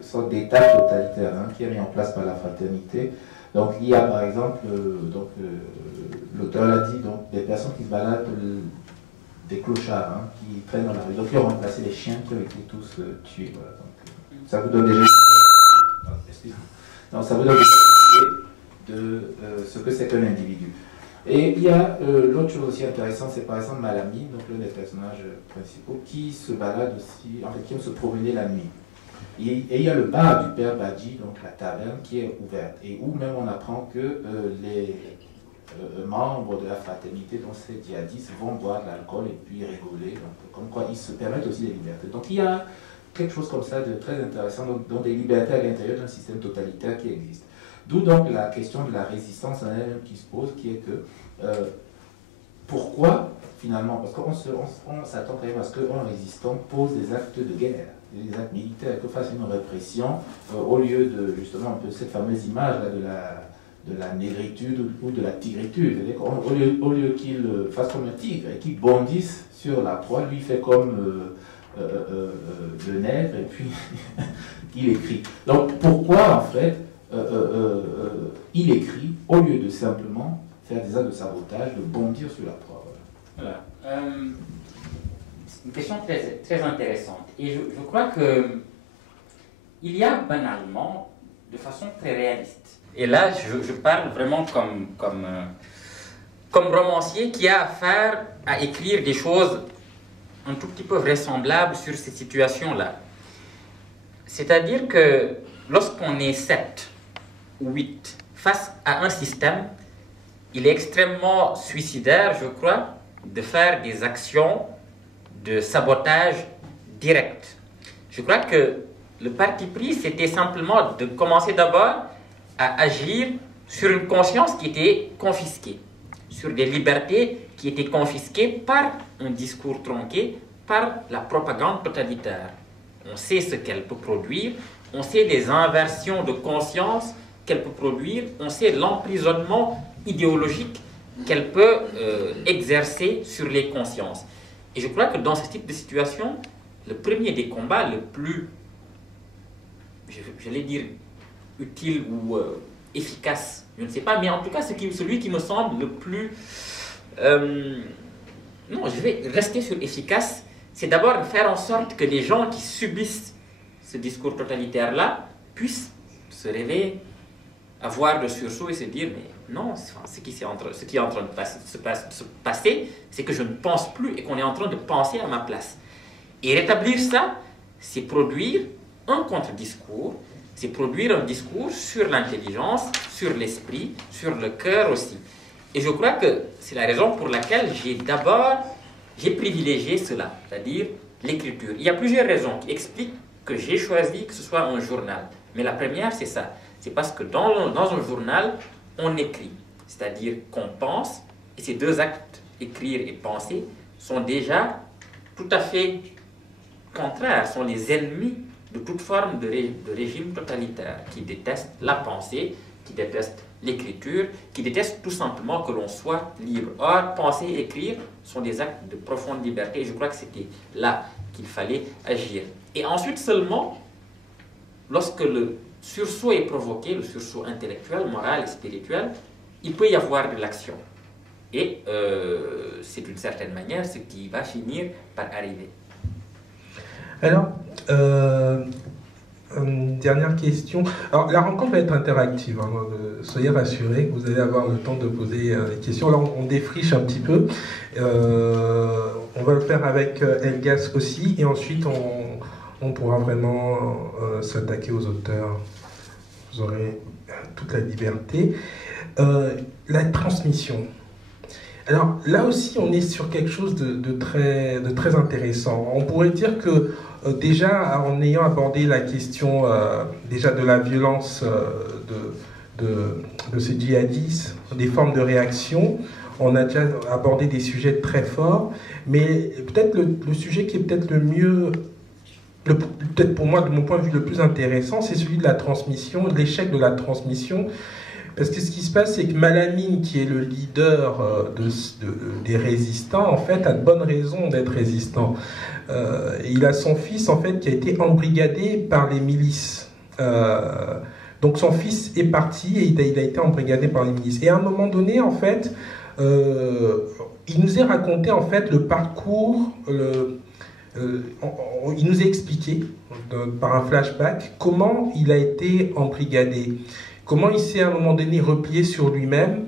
sorte d'État totalitaire qui est mis en place par la fraternité, donc il y a par exemple, l'auteur l'a dit, donc, des personnes qui se baladent, des clochards qui traînent dans la rue, donc ils ont remplacé les chiens qui ont été tous tués. Voilà. Donc, ça vous donne déjà donc, ça vous donne une idée de ce que c'est qu'un individu. Et il y a l'autre chose aussi intéressante, c'est par exemple Malami, donc l'un des personnages principaux, qui se balade aussi, en fait, qui aime se promener la nuit. Et il y a le bar du père Badji, donc la taverne, qui est ouverte, et où même on apprend que les membres de la fraternité, dont ces djihadistes, vont boire de l'alcool et puis rigoler, donc comme quoi ils se permettent aussi des libertés. Donc il y a quelque chose comme ça de très intéressant, donc des libertés à l'intérieur d'un système totalitaire qui existe. D'où donc la question de la résistance en elle-même qui se pose, qui est que pourquoi finalement, parce qu'on s'attend quand même à ce qu'un résistant pose des actes de guerre, des actes militaires, que fasse une répression, au lieu de justement un peu cette fameuse image là, de la négritude ou de la tigritude. Au lieu qu'il fasse comme un tigre et qu'il bondisse sur la proie, lui fait comme le nègre et puis il écrit. Donc pourquoi en fait il écrit au lieu de simplement faire des actes de sabotage, de bondir sur la proie? Voilà. C'est une question très, très intéressante. Et je crois que il y a banalement, de façon très réaliste, et là je parle vraiment comme romancier qui a affaire à écrire des choses un tout petit peu vraisemblables sur ces situations-là. C'est-à-dire que lorsqu'on est 7 ou 8 face à un système, il est extrêmement suicidaire, je crois, de faire des actions de sabotage direct. Je crois que le parti pris, c'était simplement de commencer d'abord à agir sur une conscience qui était confisquée, sur des libertés qui étaient confisquées par un discours tronqué, par la propagande totalitaire. On sait ce qu'elle peut produire, on sait les inversions de conscience qu'elle peut produire, on sait l'emprisonnement idéologique qu'elle peut exercer sur les consciences. Et je crois que dans ce type de situation, le premier des combats le plus, j'allais dire, utile ou efficace, je ne sais pas, mais en tout cas celui qui me semble le plus... non, je vais rester sur efficace, c'est d'abord de faire en sorte que les gens qui subissent ce discours totalitaire-là puissent se réveiller, avoir le sursaut et se dire, mais non, ce qui est en train de se passer, c'est que je ne pense plus et qu'on est en train de penser à ma place. Et rétablir ça, c'est produire un contre-discours, c'est produire un discours sur l'intelligence, sur l'esprit, sur le cœur aussi. Et je crois que c'est la raison pour laquelle j'ai privilégié cela, c'est-à-dire l'écriture. Il y a plusieurs raisons qui expliquent que j'ai choisi que ce soit un journal. Mais la première, c'est ça. C'est parce que dans un journal, on écrit. C'est-à-dire qu'on pense, et ces deux actes, écrire et penser, sont déjà tout à fait contraires, sont les ennemis de toute forme de régime totalitaire, qui déteste la pensée, qui déteste l'écriture, qui déteste tout simplement que l'on soit libre. Or, penser et écrire sont des actes de profonde liberté, et je crois que c'était là qu'il fallait agir. Et ensuite seulement, lorsque le sursaut est provoqué, le sursaut intellectuel, moral et spirituel, il peut y avoir de l'action. Et c'est d'une certaine manière ce qui va finir par arriver. Alors, une dernière question. Alors, la rencontre va être interactive, hein, soyez rassurés, vous allez avoir le temps de poser des questions. Là, on défriche un petit peu. On va le faire avec Elgas aussi, et ensuite on pourra vraiment s'attaquer aux auteurs. Vous aurez toute la liberté. La transmission. Alors là aussi, on est sur quelque chose de très intéressant. On pourrait dire que déjà, en ayant abordé la question déjà de la violence de ces djihadistes, des formes de réaction, on a déjà abordé des sujets très forts, mais peut-être le sujet qui est peut-être le mieux, peut-être pour moi, de mon point de vue, le plus intéressant, c'est celui de la transmission, de l'échec de la transmission. Parce que ce qui se passe, c'est que Malamine, qui est le leader des résistants, en fait, a de bonnes raisons d'être résistant. Il a son fils, en fait, qui a été embrigadé par les milices. Donc son fils est parti et il a été embrigadé par les milices. Et à un moment donné, en fait, il nous est raconté, en fait, le parcours... il nous a expliqué, par un flashback, comment il a été embrigadé. Comment il s'est à un moment donné replié sur lui-même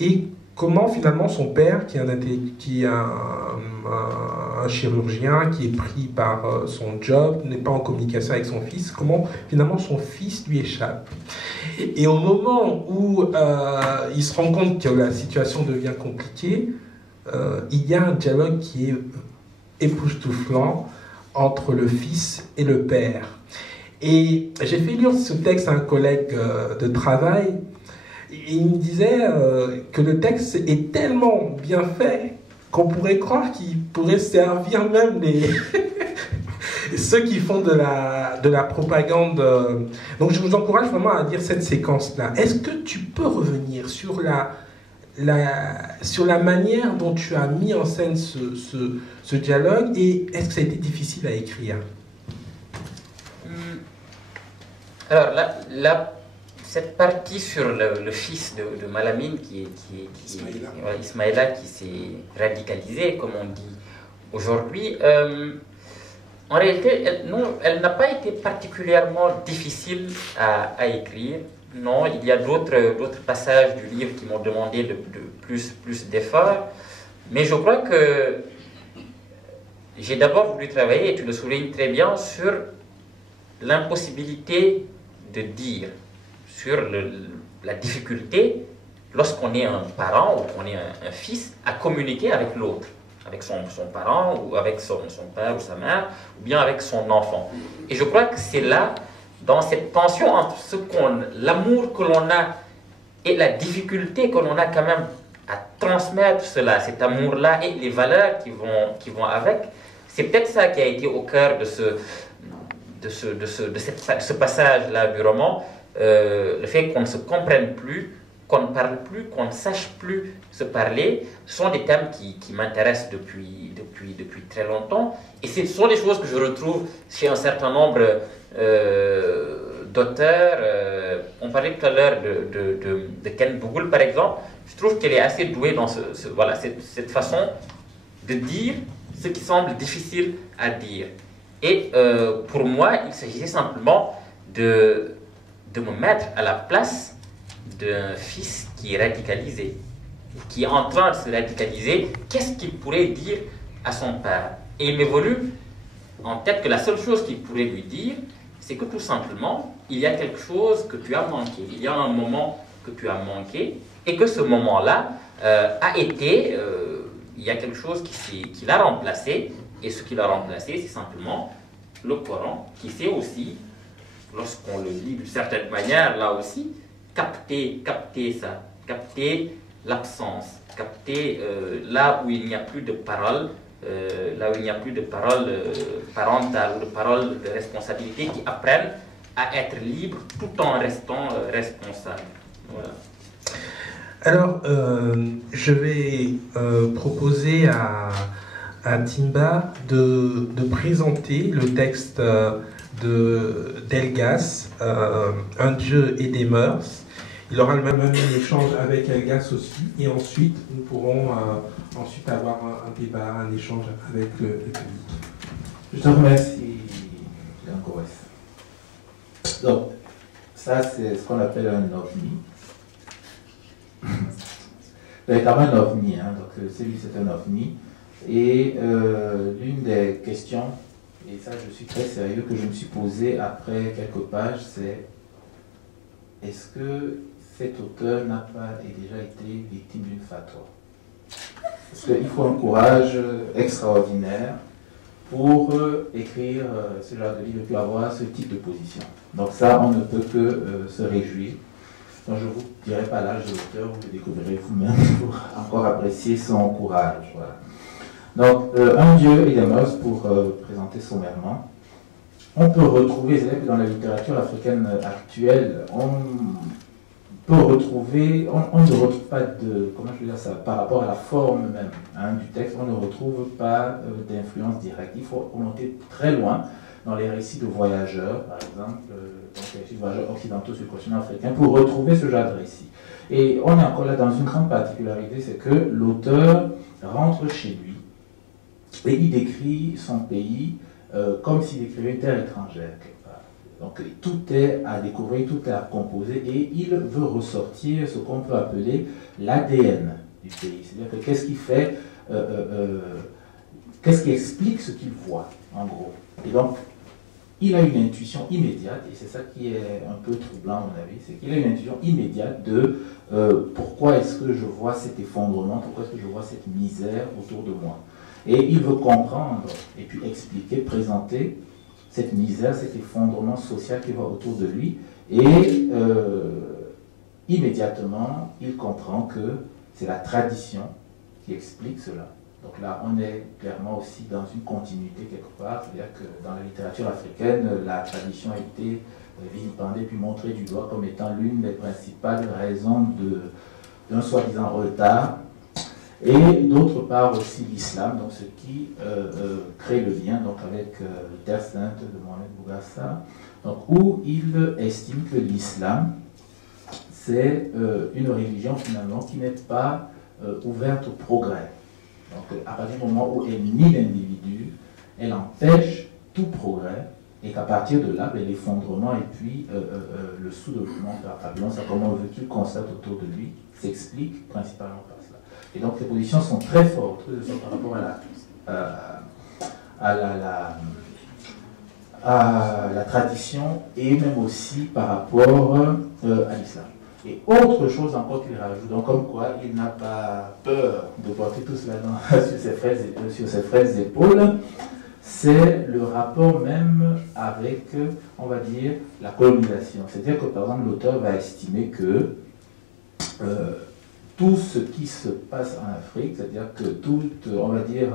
et comment finalement son père, qui est un chirurgien, qui est pris par son job, n'est pas en communication avec son fils, comment finalement son fils lui échappe. Et au moment où il se rend compte que la situation devient compliquée, il y a un dialogue qui est époustouflant entre le fils et le père. Et j'ai fait lire ce texte à un collègue de travail, et il me disait que le texte est tellement bien fait qu'on pourrait croire qu'il pourrait servir même ceux qui font de la propagande. Donc je vous encourage vraiment à lire cette séquence-là. Est-ce que tu peux revenir sur la manière dont tu as mis en scène ce dialogue, et est-ce que ça a été difficile à écrire? Alors, cette partie sur le fils de Malamine, Ismaïla, qui s'est radicalisé, comme on dit aujourd'hui, en réalité, elle n'a pas été particulièrement difficile à écrire. Non, il y a d'autres passages du livre qui m'ont demandé de plus d'efforts. Mais je crois que j'ai d'abord voulu travailler, et tu le soulignes très bien, sur l'impossibilité de dire, sur la difficulté, lorsqu'on est un parent ou qu'on est un fils, à communiquer avec l'autre, avec son parent ou avec son père ou sa mère, ou bien avec son enfant. Et je crois que c'est là, dans cette tension entre l'amour que l'on a et la difficulté que l'on a quand même à transmettre cet amour-là et les valeurs qui vont avec, c'est peut-être ça qui a été au cœur de ce passage-là du roman, le fait qu'on ne se comprenne plus, qu'on ne parle plus, qu'on ne sache plus se parler, sont des thèmes qui m'intéressent depuis très longtemps. Et ce sont des choses que je retrouve chez un certain nombre d'auteurs. On parlait tout à l'heure de Ken Bougoul, par exemple. Je trouve qu'elle est assez douée dans cette façon de dire ce qui semble difficile à dire. Et pour moi, il s'agissait simplement de me mettre à la place d'un fils qui est radicalisé, qui est en train de se radicaliser. Qu'est-ce qu'il pourrait dire à son père? Et il m'est venu en tête que la seule chose qu'il pourrait lui dire, c'est que tout simplement, il y a quelque chose que tu as manqué. Il y a un moment que tu as manqué, et que ce moment-là a été... il y a quelque chose qui l'a remplacé, et ce qui l'a remplacé, c'est simplement le Coran, qui sait aussi, lorsqu'on le lit d'une certaine manière, là aussi, capter ça, capter l'absence, capter là où il n'y a plus de parole, là où il n'y a plus de parole parentale ou de parole de responsabilité, qui apprennent à être libres tout en restant responsables. Voilà. Alors, je vais proposer à Timba de présenter le texte d'Elgas, Un Dieu et des mœurs. Il aura le même échange avec Elgas aussi, et ensuite nous pourrons ensuite avoir un débat, un échange avec le public. Je te remercie, Jean Corès. Donc, ça c'est ce qu'on appelle un ovni. Véritablement un ovni, hein. Donc celui c'est un ovni. Et l'une des questions, et ça je suis très sérieux, que je me suis posé après quelques pages, c'est est-ce que cet auteur n'a pas déjà été victime d'une fatwa? Parce qu'il faut un courage extraordinaire pour écrire ce genre de livre et puis avoir ce type de position. Donc ça, on ne peut que se réjouir. Donc je ne vous dirai pas l'âge de l'auteur, vous le découvrirez vous-même pour encore apprécier son courage. Voilà. Donc, Un Dieu et des mœurs, pour présenter sommairement. On peut retrouver, c'est-à-dire que dans la littérature africaine actuelle, on peut retrouver, on ne retrouve pas de, comment je veux dire ça, par rapport à la forme même du texte, on ne retrouve pas d'influence directe. Il faut remonter très loin dans les récits de voyageurs, par exemple, donc les récits de voyageurs occidentaux sur le continent africain, pour retrouver ce genre de récit. Et on est encore là dans une grande particularité, c'est que l'auteur rentre chez lui et il décrit son pays comme s'il écrivait une terre étrangère. Donc tout est à découvrir, tout est à composer, et il veut ressortir ce qu'on peut appeler l'ADN du pays. C'est-à-dire que qu'est-ce qui fait, qu'est-ce qui explique ce qu'il voit, en gros. Et donc, il a une intuition immédiate, et c'est ça qui est un peu troublant à mon avis, c'est qu'il a une intuition immédiate de pourquoi est-ce que je vois cet effondrement, pourquoi est-ce que je vois cette misère autour de moi. Et il veut comprendre, et puis expliquer, présenter cette misère, cet effondrement social qui va autour de lui, et immédiatement, il comprend que c'est la tradition qui explique cela. Donc là, on est clairement aussi dans une continuité quelque part, c'est-à-dire que dans la littérature africaine, la tradition a été vilipendée puis montrée du doigt comme étant l'une des principales raisons d'un soi-disant retard. Et d'autre part aussi l'islam, donc ce qui crée le lien donc, avec Terre Sainte de Mohamed Bougassa, donc, où il estime que l'islam, c'est une religion finalement qui n'est pas ouverte au progrès. Donc à partir du moment où elle nie l'individu, elle empêche tout progrès, et qu'à partir de là, l'effondrement et puis le sous-développement par Fabian, c'est comment on veut qu'il constate autour de lui, s'explique principalement par cela. Et donc ces positions sont très fortes par rapport à la tradition et même aussi par rapport à l'islam. Et autre chose encore qu'il rajoute, donc comme quoi il n'a pas peur de porter tout cela sur ses fraises épaules, c'est le rapport même avec, on va dire, la colonisation. C'est-à-dire que par exemple l'auteur va estimer que tout ce qui se passe en Afrique, c'est-à-dire que tout, on va dire,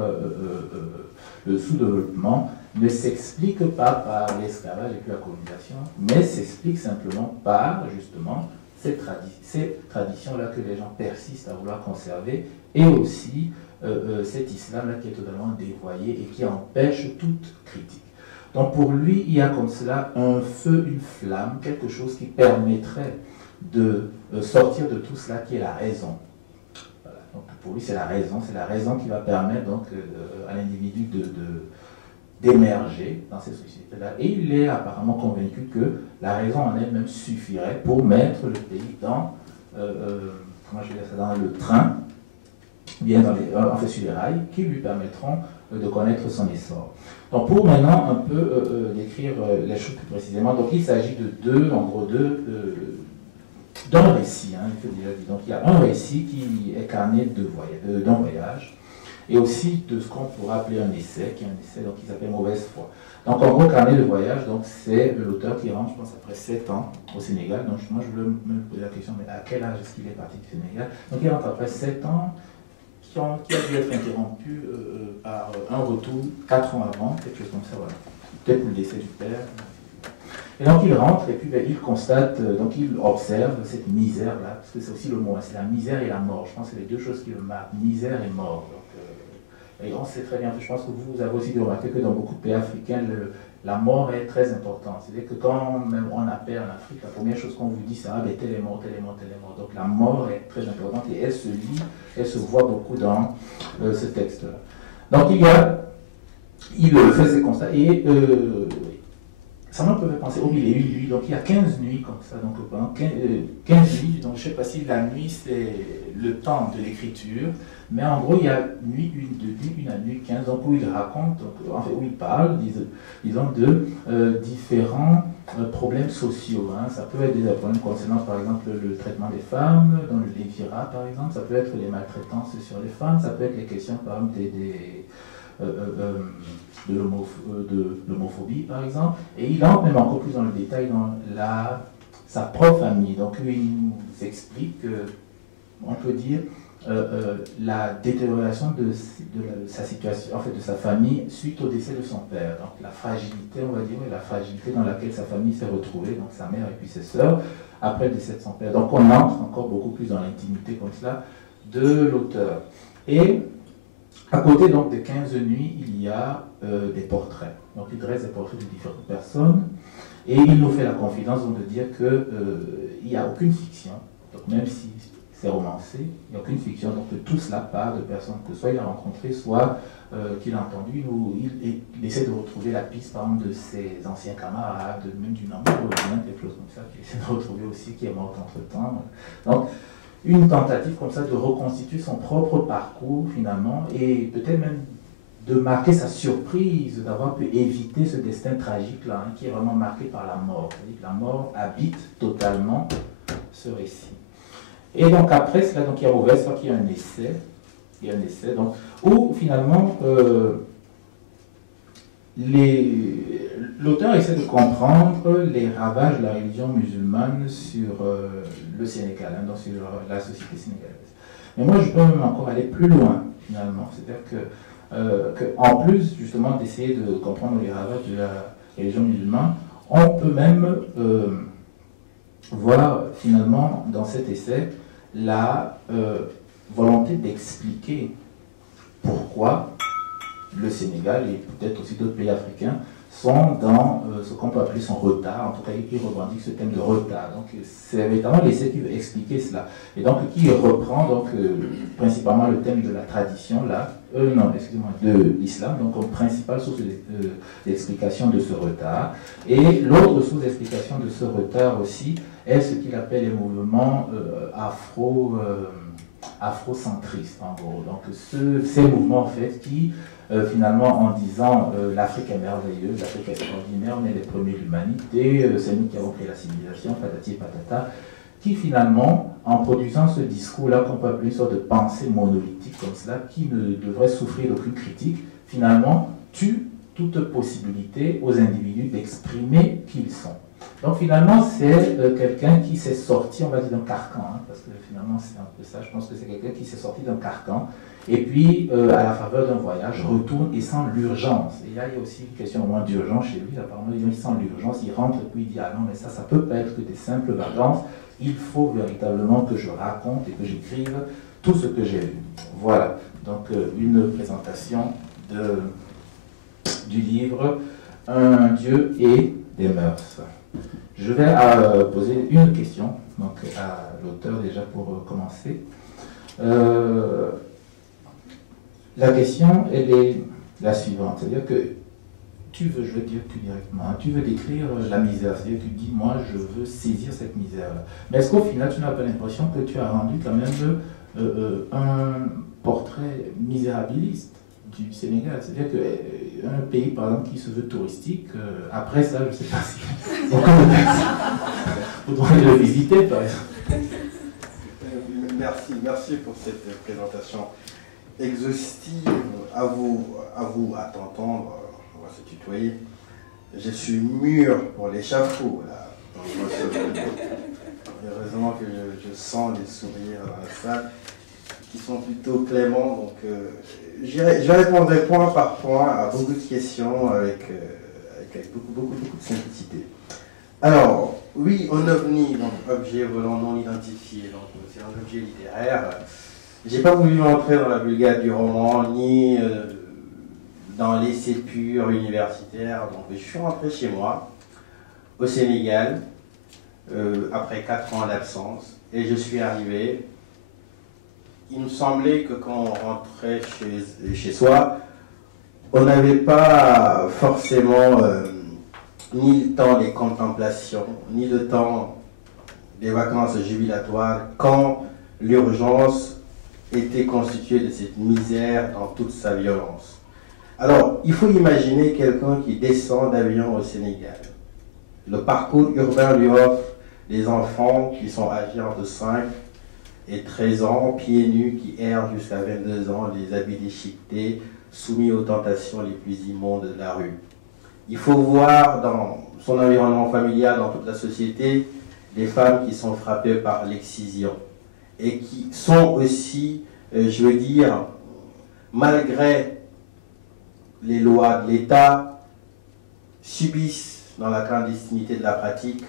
le sous-développement ne s'explique pas par l'esclavage et puis la colonisation, mais s'explique simplement par, justement, ces traditions-là que les gens persistent à vouloir conserver, et aussi cet islam-là qui est totalement dévoyé et qui empêche toute critique. Donc pour lui, il y a comme cela un feu, une flamme, quelque chose qui permettrait de sortir de tout cela qui est la raison. Voilà. Donc pour lui, c'est la raison qui va permettre donc, à l'individu d'émerger dans ces sociétés-là. Et il est apparemment convaincu que la raison en elle-même suffirait pour mettre le pays dans, comment je vais dire ça, dans le train, bien en fait sur les rails, qui lui permettront de connaître son essor. Donc pour maintenant un peu décrire les choses plus précisément, donc il s'agit de d'un récit, hein, il faut déjà dire. Donc il y a un récit qui est carné d'un voyage, et aussi de ce qu'on pourrait appeler un essai, qui est un essai donc, qui s'appelle Mauvaise foi. Donc en gros, carnet de voyage, donc c'est l'auteur qui rentre, je pense, après 7 ans au Sénégal. Donc moi je voulais me poser la question, mais à quel âge est-ce qu'il est parti du Sénégal? Donc il rentre après 7 ans, qui a dû être interrompu par un retour 4 ans avant, quelque chose comme ça, voilà. Peut-être le décès du père. Et donc il rentre et puis il constate, donc il observe cette misère-là, parce que c'est aussi le mot, hein, c'est la misère et la mort. Je pense que c'est les deux choses qui le marquent, misère et mort. Donc, et on sait très bien, je pense que vous avez aussi remarqué que dans beaucoup de pays africains, la mort est très importante. C'est-à-dire que quand même on appelle en Afrique, la première chose qu'on vous dit, c'est ah ben tel est mort, tel est mort, tel est mort. Donc la mort est très importante et elle se lit, elle se voit beaucoup dans ce texte-là. Donc il fait ses constats et ça me peut penser au milieu d'une nuit, donc il y a 15 nuits comme ça, donc pendant 15 nuits, donc je ne sais pas si la nuit c'est le temps de l'écriture, mais en gros il y a nuit 1, 2 nuits, 1 à nuit 15, donc où il raconte, donc, en fait où il parle, disons, de différents problèmes sociaux. Hein. Ça peut être des problèmes concernant par exemple le traitement des femmes, dans le Lévira par exemple, ça peut être les maltraitances sur les femmes, ça peut être les questions par exemple de l'homophobie par exemple, et il entre même encore plus dans le détail dans sa propre famille. Donc il nous explique, on peut dire, la détérioration de sa situation, en fait de sa famille suite au décès de son père. Donc la fragilité, on va dire, la fragilité dans laquelle sa famille s'est retrouvée, donc sa mère et puis ses sœurs, après le décès de son père. Donc on entre encore beaucoup plus dans l'intimité comme cela de l'auteur. Et à côté donc des 15 nuits, il y a des portraits. Donc il dresse des portraits de différentes personnes et il nous fait la confidence donc, de dire qu'il n'y a aucune fiction. Donc même si c'est romancé, il n'y a aucune fiction. Donc tout cela part de personnes que soit il a rencontrées, soit qu'il a entendues, ou il essaie de retrouver la piste par exemple de ses anciens camarades, même d'une amour, quelque chose comme ça, qu'il essaie de retrouver aussi, qui est mort entre-temps. Donc une tentative comme ça de reconstituer son propre parcours finalement et peut-être même de marquer sa surprise d'avoir pu éviter ce destin tragique là hein, qui est vraiment marqué par la mort. C'est-à-dire que la mort habite totalement ce récit. Et donc après cela, donc il y a Mauvais, soit qu'il y a un essai, donc, où finalement l'auteur essaie de comprendre les ravages de la religion musulmane sur le Sénégal, hein, donc sur la société sénégalaise. Mais moi, je peux même encore aller plus loin, finalement. C'est-à-dire que en plus, justement, d'essayer de comprendre les ravages de la religion musulmane, on peut même voir, finalement, dans cet essai, la volonté d'expliquer pourquoi le Sénégal et peut-être aussi d'autres pays africains sont dans ce qu'on peut appeler son retard. En tout cas, ils revendiquent ce thème de retard. Donc, c'est véritablement l'essai qui veut expliquer cela. Et donc, qui reprend donc, principalement le thème de la tradition, là, de l'islam, donc comme principale source d'explication de ce retard. Et l'autre source d'explication de ce retard aussi est ce qu'il appelle les mouvements afrocentristes, en gros. Donc, ces mouvements, en fait, qui finalement, en disant l'Afrique est merveilleuse, l'Afrique est extraordinaire, on est les premiers de l'humanité, c'est nous qui avons créé la civilisation, patati et patata, qui finalement, en produisant ce discours-là, qu'on peut appeler une sorte de pensée monolithique comme cela, qui ne devrait souffrir d'aucune critique, finalement, tue toute possibilité aux individus d'exprimer qui ils sont. Donc finalement, c'est quelqu'un qui s'est sorti, on va dire, d'un carcan, hein, parce que finalement, c'est un peu ça, je pense que c'est quelqu'un qui s'est sorti d'un carcan, et puis, à la faveur d'un voyage, retourne et sent l'urgence. Et là, il y a aussi une question au moins d'urgence chez lui. Apparemment, il sent l'urgence, il rentre et puis il dit « Ah non, mais ça peut pas être que des simples vacances. Il faut véritablement que je raconte et que j'écrive tout ce que j'ai vu. » Voilà, donc une présentation du livre « Un Dieu et des mœurs ». Je vais poser une question donc, à l'auteur déjà pour commencer. La question, elle est la suivante, c'est-à-dire que je vais dire plus directement, tu veux décrire la misère, c'est-à-dire que tu dis, moi, je veux saisir cette misère-là. Mais est-ce qu'au final, tu n'as pas l'impression que tu as rendu quand même un portrait misérabiliste du Sénégal? C'est-à-dire qu'un pays, par exemple, qui se veut touristique, après ça, je ne sais pas si... Vous devriez le visiter, par exemple. Merci pour cette présentation exhaustive. À vous, à t'entendre, on va se tutoyer. Je suis mûr pour l'échafaud, là. Heureusement que je sens les sourires dans la salle. qui sont plutôt cléments. Donc, je répondrai point par point à beaucoup de questions avec beaucoup de simplicité. Alors, oui, un ovni, donc objet volant non identifié, donc c'est un objet littéraire. J'ai pas voulu entrer dans la vulgate du roman, ni dans l'essai pur universitaire. Donc, je suis rentré chez moi, au Sénégal, après 4 ans d'absence, et je suis arrivé. Il me semblait que quand on rentrait chez soi, on n'avait pas forcément ni le temps des contemplations, ni le temps des vacances jubilatoires, quand l'urgence était constituée de cette misère dans toute sa violence. Alors, il faut imaginer quelqu'un qui descend d'avion au Sénégal. Le parcours urbain lui offre des enfants qui sont âgés entre 5 et 13 ans, pieds nus, qui errent jusqu'à 22 ans, les habits déchiquetés, soumis aux tentations les plus immondes de la rue. Il faut voir dans son environnement familial, dans toute la société, des femmes qui sont frappées par l'excision et qui sont aussi, je veux dire, malgré les lois de l'État, subissent dans la clandestinité de la pratique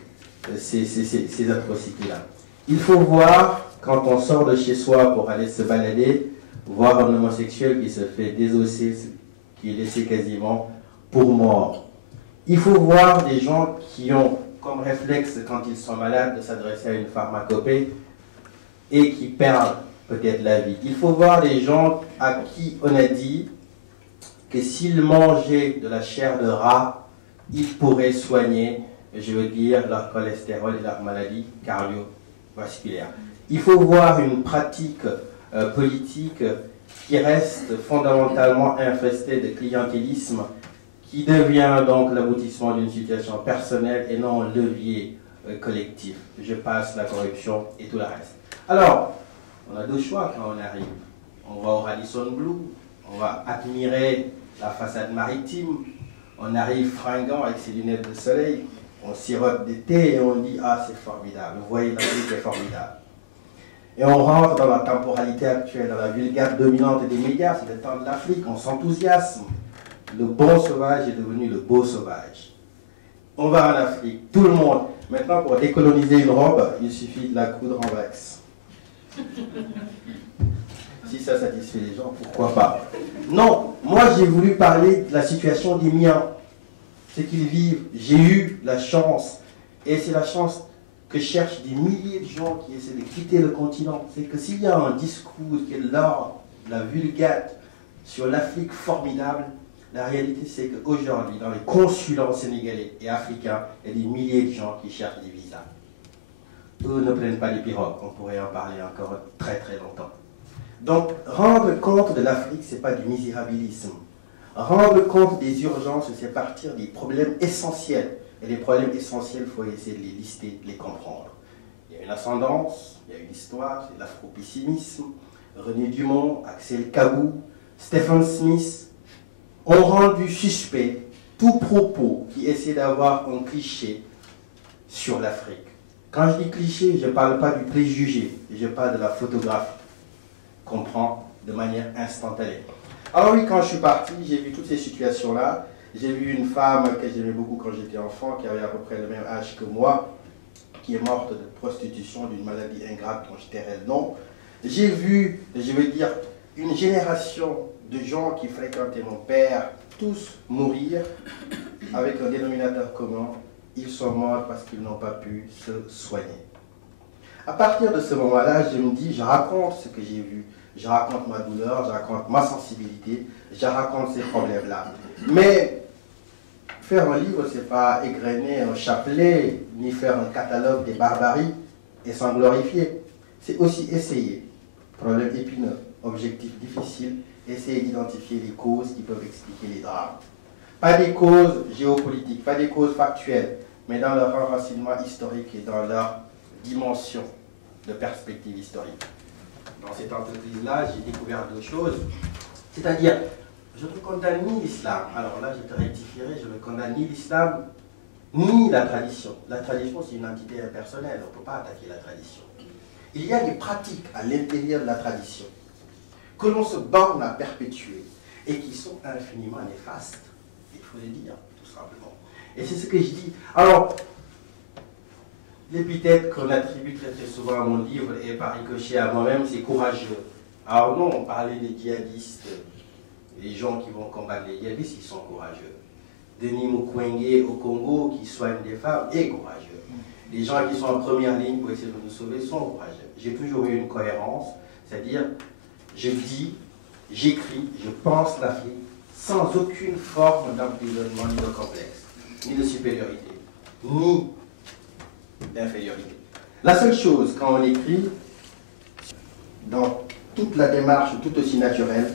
ces atrocités-là. Il faut voir, quand on sort de chez soi pour aller se balader, voir un homosexuel qui se fait désosser, qui est laissé quasiment pour mort. Il faut voir des gens qui ont comme réflexe, quand ils sont malades, de s'adresser à une pharmacopée et qui perdent peut-être la vie. Il faut voir des gens à qui on a dit que s'ils mangeaient de la chair de rat, ils pourraient soigner, je veux dire, leur cholestérol et leur maladie cardiovasculaire. Il faut voir une pratique politique qui reste fondamentalement infestée de clientélisme, qui devient donc l'aboutissement d'une situation personnelle et non un levier collectif. Je passe la corruption et tout le reste. Alors, on a 2 choix quand on arrive. On va au Radisson Blu, on va admirer la façade maritime, on arrive fringant avec ses lunettes de soleil, on sirote des thés et on dit « Ah, c'est formidable, vous voyez, l'Afrique est formidable ». Et on rentre dans la temporalité actuelle, dans la vulgate dominante des médias, c'est le temps de l'Afrique, on s'enthousiasme. Le bon sauvage est devenu le beau sauvage. On va en Afrique, tout le monde. Maintenant, pour décoloniser une robe, il suffit de la coudre en wax. Si ça satisfait les gens, pourquoi pas? Non, moi j'ai voulu parler de la situation des miens. C'est qu'ils vivent. J'ai eu la chance, et c'est la chance que cherchent des milliers de gens qui essaient de quitter le continent. C'est que s'il y a un discours qui est l'or, la vulgate sur l'Afrique formidable, la réalité, c'est qu'aujourd'hui, dans les consulats sénégalais et africains, il y a des milliers de gens qui cherchent des visas. Eux ne prennent pas les pirogues. On pourrait en parler encore très très longtemps. Donc, rendre compte de l'Afrique, ce n'est pas du misérabilisme. Rendre compte des urgences, c'est partir des problèmes essentiels. Et les problèmes essentiels, il faut essayer de les lister, de les comprendre. Il y a une ascendance, il y a une histoire, c'est l'afro-pessimisme. René Dumont, Axel Kabou, Stephen Smith ont rendu suspect tout propos qui essaie d'avoir un cliché sur l'Afrique. Quand je dis cliché, je ne parle pas du préjugé, je parle de la photographie qu'on prend de manière instantanée. Alors oui, quand je suis parti, j'ai vu toutes ces situations-là. J'ai vu une femme que j'aimais beaucoup quand j'étais enfant, qui avait à peu près le même âge que moi, qui est morte de prostitution, d'une maladie ingrate dont je tairai le nom. J'ai vu, je veux dire, une génération de gens qui fréquentaient mon père, tous mourir avec un dénominateur commun. Ils sont morts parce qu'ils n'ont pas pu se soigner. À partir de ce moment-là, je me dis, je raconte ce que j'ai vu. Je raconte ma douleur, je raconte ma sensibilité, je raconte ces problèmes-là. Mais faire un livre, ce n'est pas égrener un chapelet, ni faire un catalogue des barbaries et s'en glorifier. C'est aussi essayer. Problème épineux, objectif difficile, essayer d'identifier les causes qui peuvent expliquer les drames. Pas des causes géopolitiques, pas des causes factuelles, mais dans leur enracinement historique et dans leur dimension de perspective historique. Dans cette entreprise-là, j'ai découvert deux choses. C'est-à-dire, je ne condamne ni l'islam. Alors là, je te rectifierai, je ne condamne ni l'islam, ni la tradition. La tradition, c'est une entité impersonnelle, on ne peut pas attaquer la tradition. Il y a des pratiques à l'intérieur de la tradition que l'on se borne à perpétuer et qui sont infiniment néfastes. Il faut le dire, tout simplement. Et c'est ce que je dis. Alors, l'épithète qu'on attribue très très souvent à mon livre et par ricochet à moi-même, c'est courageux. Alors non, on parlait des djihadistes, les gens qui vont combattre les djihadistes, ils sont courageux. Denis Mukwege au Congo qui soigne des femmes est courageux. Les gens qui sont en première ligne pour essayer de nous sauver sont courageux. J'ai toujours eu une cohérence, c'est-à-dire je dis, j'écris, je pense l'Afrique sans aucune forme d'emprisonnement ni de complexe, ni de supériorité, ni d'infériorité. La seule chose, quand on écrit, dans toute la démarche tout aussi naturelle,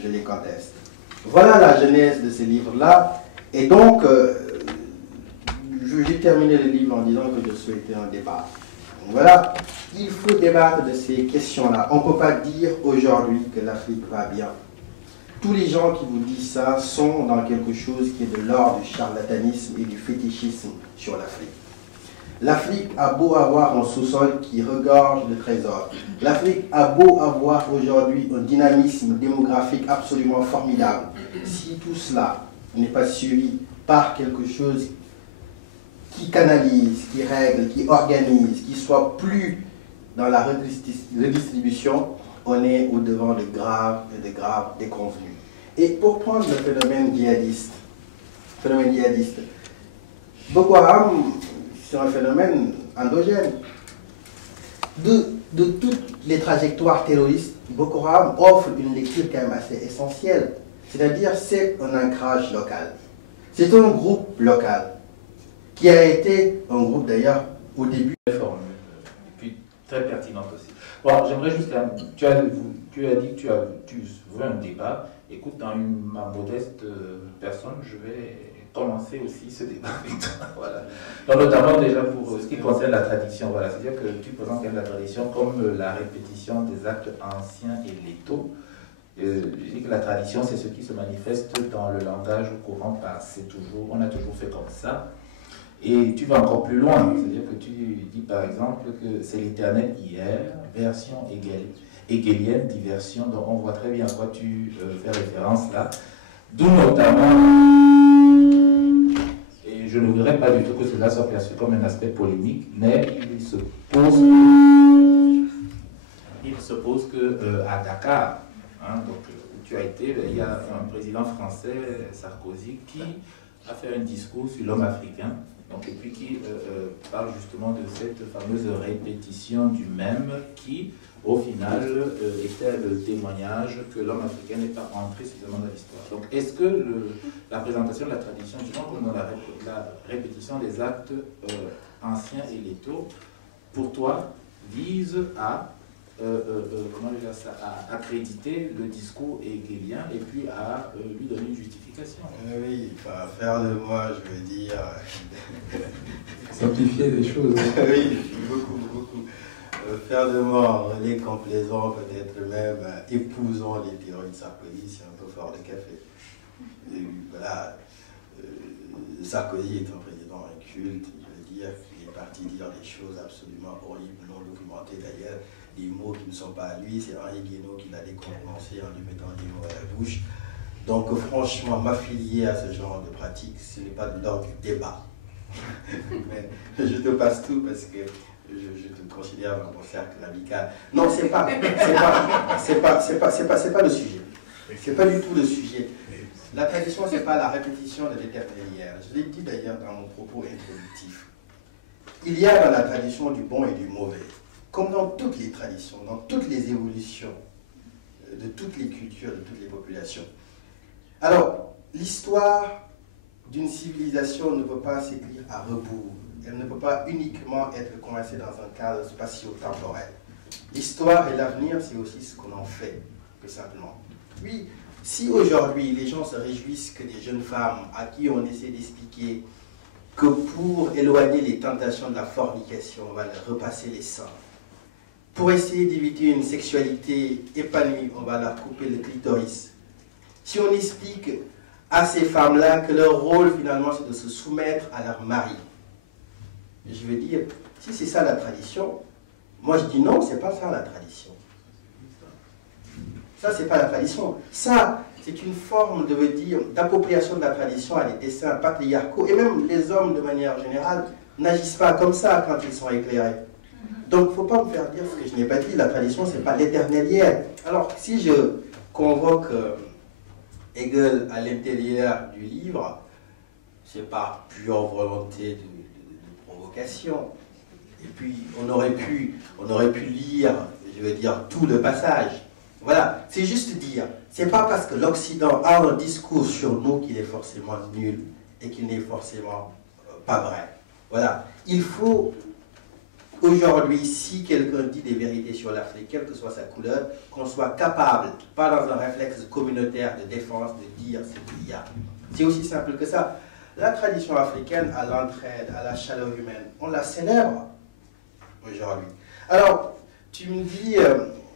je les conteste. Voilà la genèse de ces livres-là. Et donc, j'ai terminé le livre en disant que je souhaitais un débat. Donc voilà, il faut débattre de ces questions-là. On ne peut pas dire aujourd'hui que l'Afrique va bien. Tous les gens qui vous disent ça sont dans quelque chose qui est de l'ordre du charlatanisme et du fétichisme sur l'Afrique. L'Afrique a beau avoir un sous-sol qui regorge de trésors. L'Afrique a beau avoir aujourd'hui un dynamisme démographique absolument formidable. Si tout cela n'est pas suivi par quelque chose qui canalise, qui règle, qui organise, qui soit plus dans la redistribution, on est au-devant de graves et de graves déconvenues. Et pour prendre le phénomène djihadiste, Boko Haram, c'est un phénomène endogène. De toutes les trajectoires terroristes, Boko Haram offre une lecture quand même assez essentielle. C'est-à-dire, c'est un ancrage local. C'est un groupe local qui a été un groupe d'ailleurs au début. Et puis très pertinente aussi. Bon, j'aimerais juste, tu as dit que tu veux un débat. Écoute, dans ma modeste personne, je vais commencer aussi ce débat avec toi. Voilà. Donc, notamment déjà pour ce qui concerne la tradition, voilà, c'est-à-dire que tu présentes la tradition comme la répétition des actes anciens et létaux. Je dis que la tradition, c'est ce qui se manifeste dans le langage courant, on a toujours fait comme ça. Et tu vas encore plus loin, c'est-à-dire que tu dis par exemple que c'est l'éternel hier, version hégélienne, diversion, donc on voit très bien à quoi tu fais référence là. D'où notamment, et je ne voudrais pas du tout que cela soit perçu comme un aspect polémique, mais il se pose que à Dakar, donc, où tu as été, il y a un président français, Sarkozy, qui a fait un discours sur l'homme africain, donc, et puis qui parle justement de cette fameuse répétition du même qui, au final, était le témoignage que l'homme africain n'est pas entré suffisamment dans l'histoire. Donc, est-ce que la présentation de la tradition, justement, comme dans la répétition des actes anciens et létaux, pour toi, vise à à accréditer le discours hégélien et puis à lui donner une justification. Oui, enfin, faire de moi, je veux dire... Simplifier les choses. Oui, beaucoup. Faire de moi un relais complaisant, peut-être même épousant les théories de Sarkozy, c'est un peu fort de café. Et voilà, Sarkozy est un président inculte, je veux dire, il est parti dire des choses absolument horribles, non documentées d'ailleurs. Les mots qui ne sont pas à lui, c'est Henri Guénaud qui l'a décontenancé en lui mettant des mots à la bouche. Donc franchement, m'affilier à ce genre de pratique, ce n'est pas de l'ordre du débat. Mais je te passe tout parce que je te considère dans mon cercle amical. Non, c'est pas le sujet. C'est pas du tout le sujet. La tradition, c'est pas la répétition de l'éternel hier. Je l'ai dit d'ailleurs dans mon propos introductif. Il y a dans la tradition du bon et du mauvais. Comme dans toutes les traditions, dans toutes les évolutions de toutes les cultures, de toutes les populations. Alors, l'histoire d'une civilisation ne peut pas s'écrire à rebours. Elle ne peut pas uniquement être coincée dans un cadre spatio-temporel. L'histoire et l'avenir, c'est aussi ce qu'on en fait, tout simplement. Oui, si aujourd'hui les gens se réjouissent que des jeunes femmes à qui on essaie d'expliquer que pour éloigner les tentations de la fornication, on va leur repasser les seins. Pour essayer d'éviter une sexualité épanouie, on va leur couper le clitoris. Si on explique à ces femmes-là que leur rôle finalement c'est de se soumettre à leur mari, je veux dire, si c'est ça la tradition, moi je dis non, c'est pas ça la tradition. Ça, c'est pas la tradition. Ça, c'est une forme, d'appropriation de la tradition à des dessins patriarcaux. Et même les hommes, de manière générale, n'agissent pas comme ça quand ils sont éclairés. Donc, il ne faut pas me faire dire ce que je n'ai pas dit. La tradition, ce n'est pas l'éternel hier. Alors, si je convoque Hegel à l'intérieur du livre, c'est par pure volonté de provocation. Et puis, on aurait pu lire, je veux dire, tout le passage. Voilà, c'est juste dire, c'est pas parce que l'Occident a un discours sur nous qu'il est forcément nul et qu'il n'est forcément pas vrai. Voilà, il faut aujourd'hui, si quelqu'un dit des vérités sur l'Afrique, quelle que soit sa couleur, qu'on soit capable, pas dans un réflexe communautaire de défense, de dire ce qu'il y a. C'est aussi simple que ça. La tradition africaine à l'entraide, à la chaleur humaine, on la célèbre aujourd'hui. Alors, tu me dis...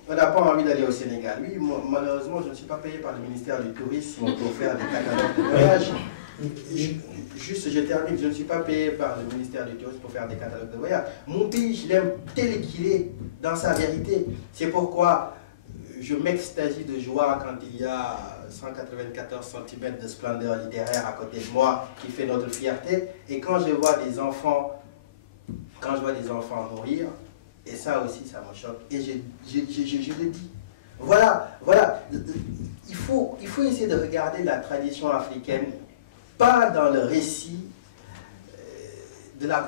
on n'a pas envie d'aller au Sénégal. Oui, malheureusement, je ne suis pas payé par le ministère du Tourisme pour faire des catalogues de voyage. Juste, je termine, je ne suis pas payé par le ministère du Tourisme pour faire des catalogues de voyage. Mon pays, je l'aime tel qu'il est, dans sa vérité. C'est pourquoi je m'extasie de joie quand il y a 194 cm de splendeur littéraire à côté de moi qui fait notre fierté. Et quand je vois des enfants mourir, et ça aussi, ça me choque. Et je le dis. Voilà. Il faut essayer de regarder la tradition africaine, pas dans le récit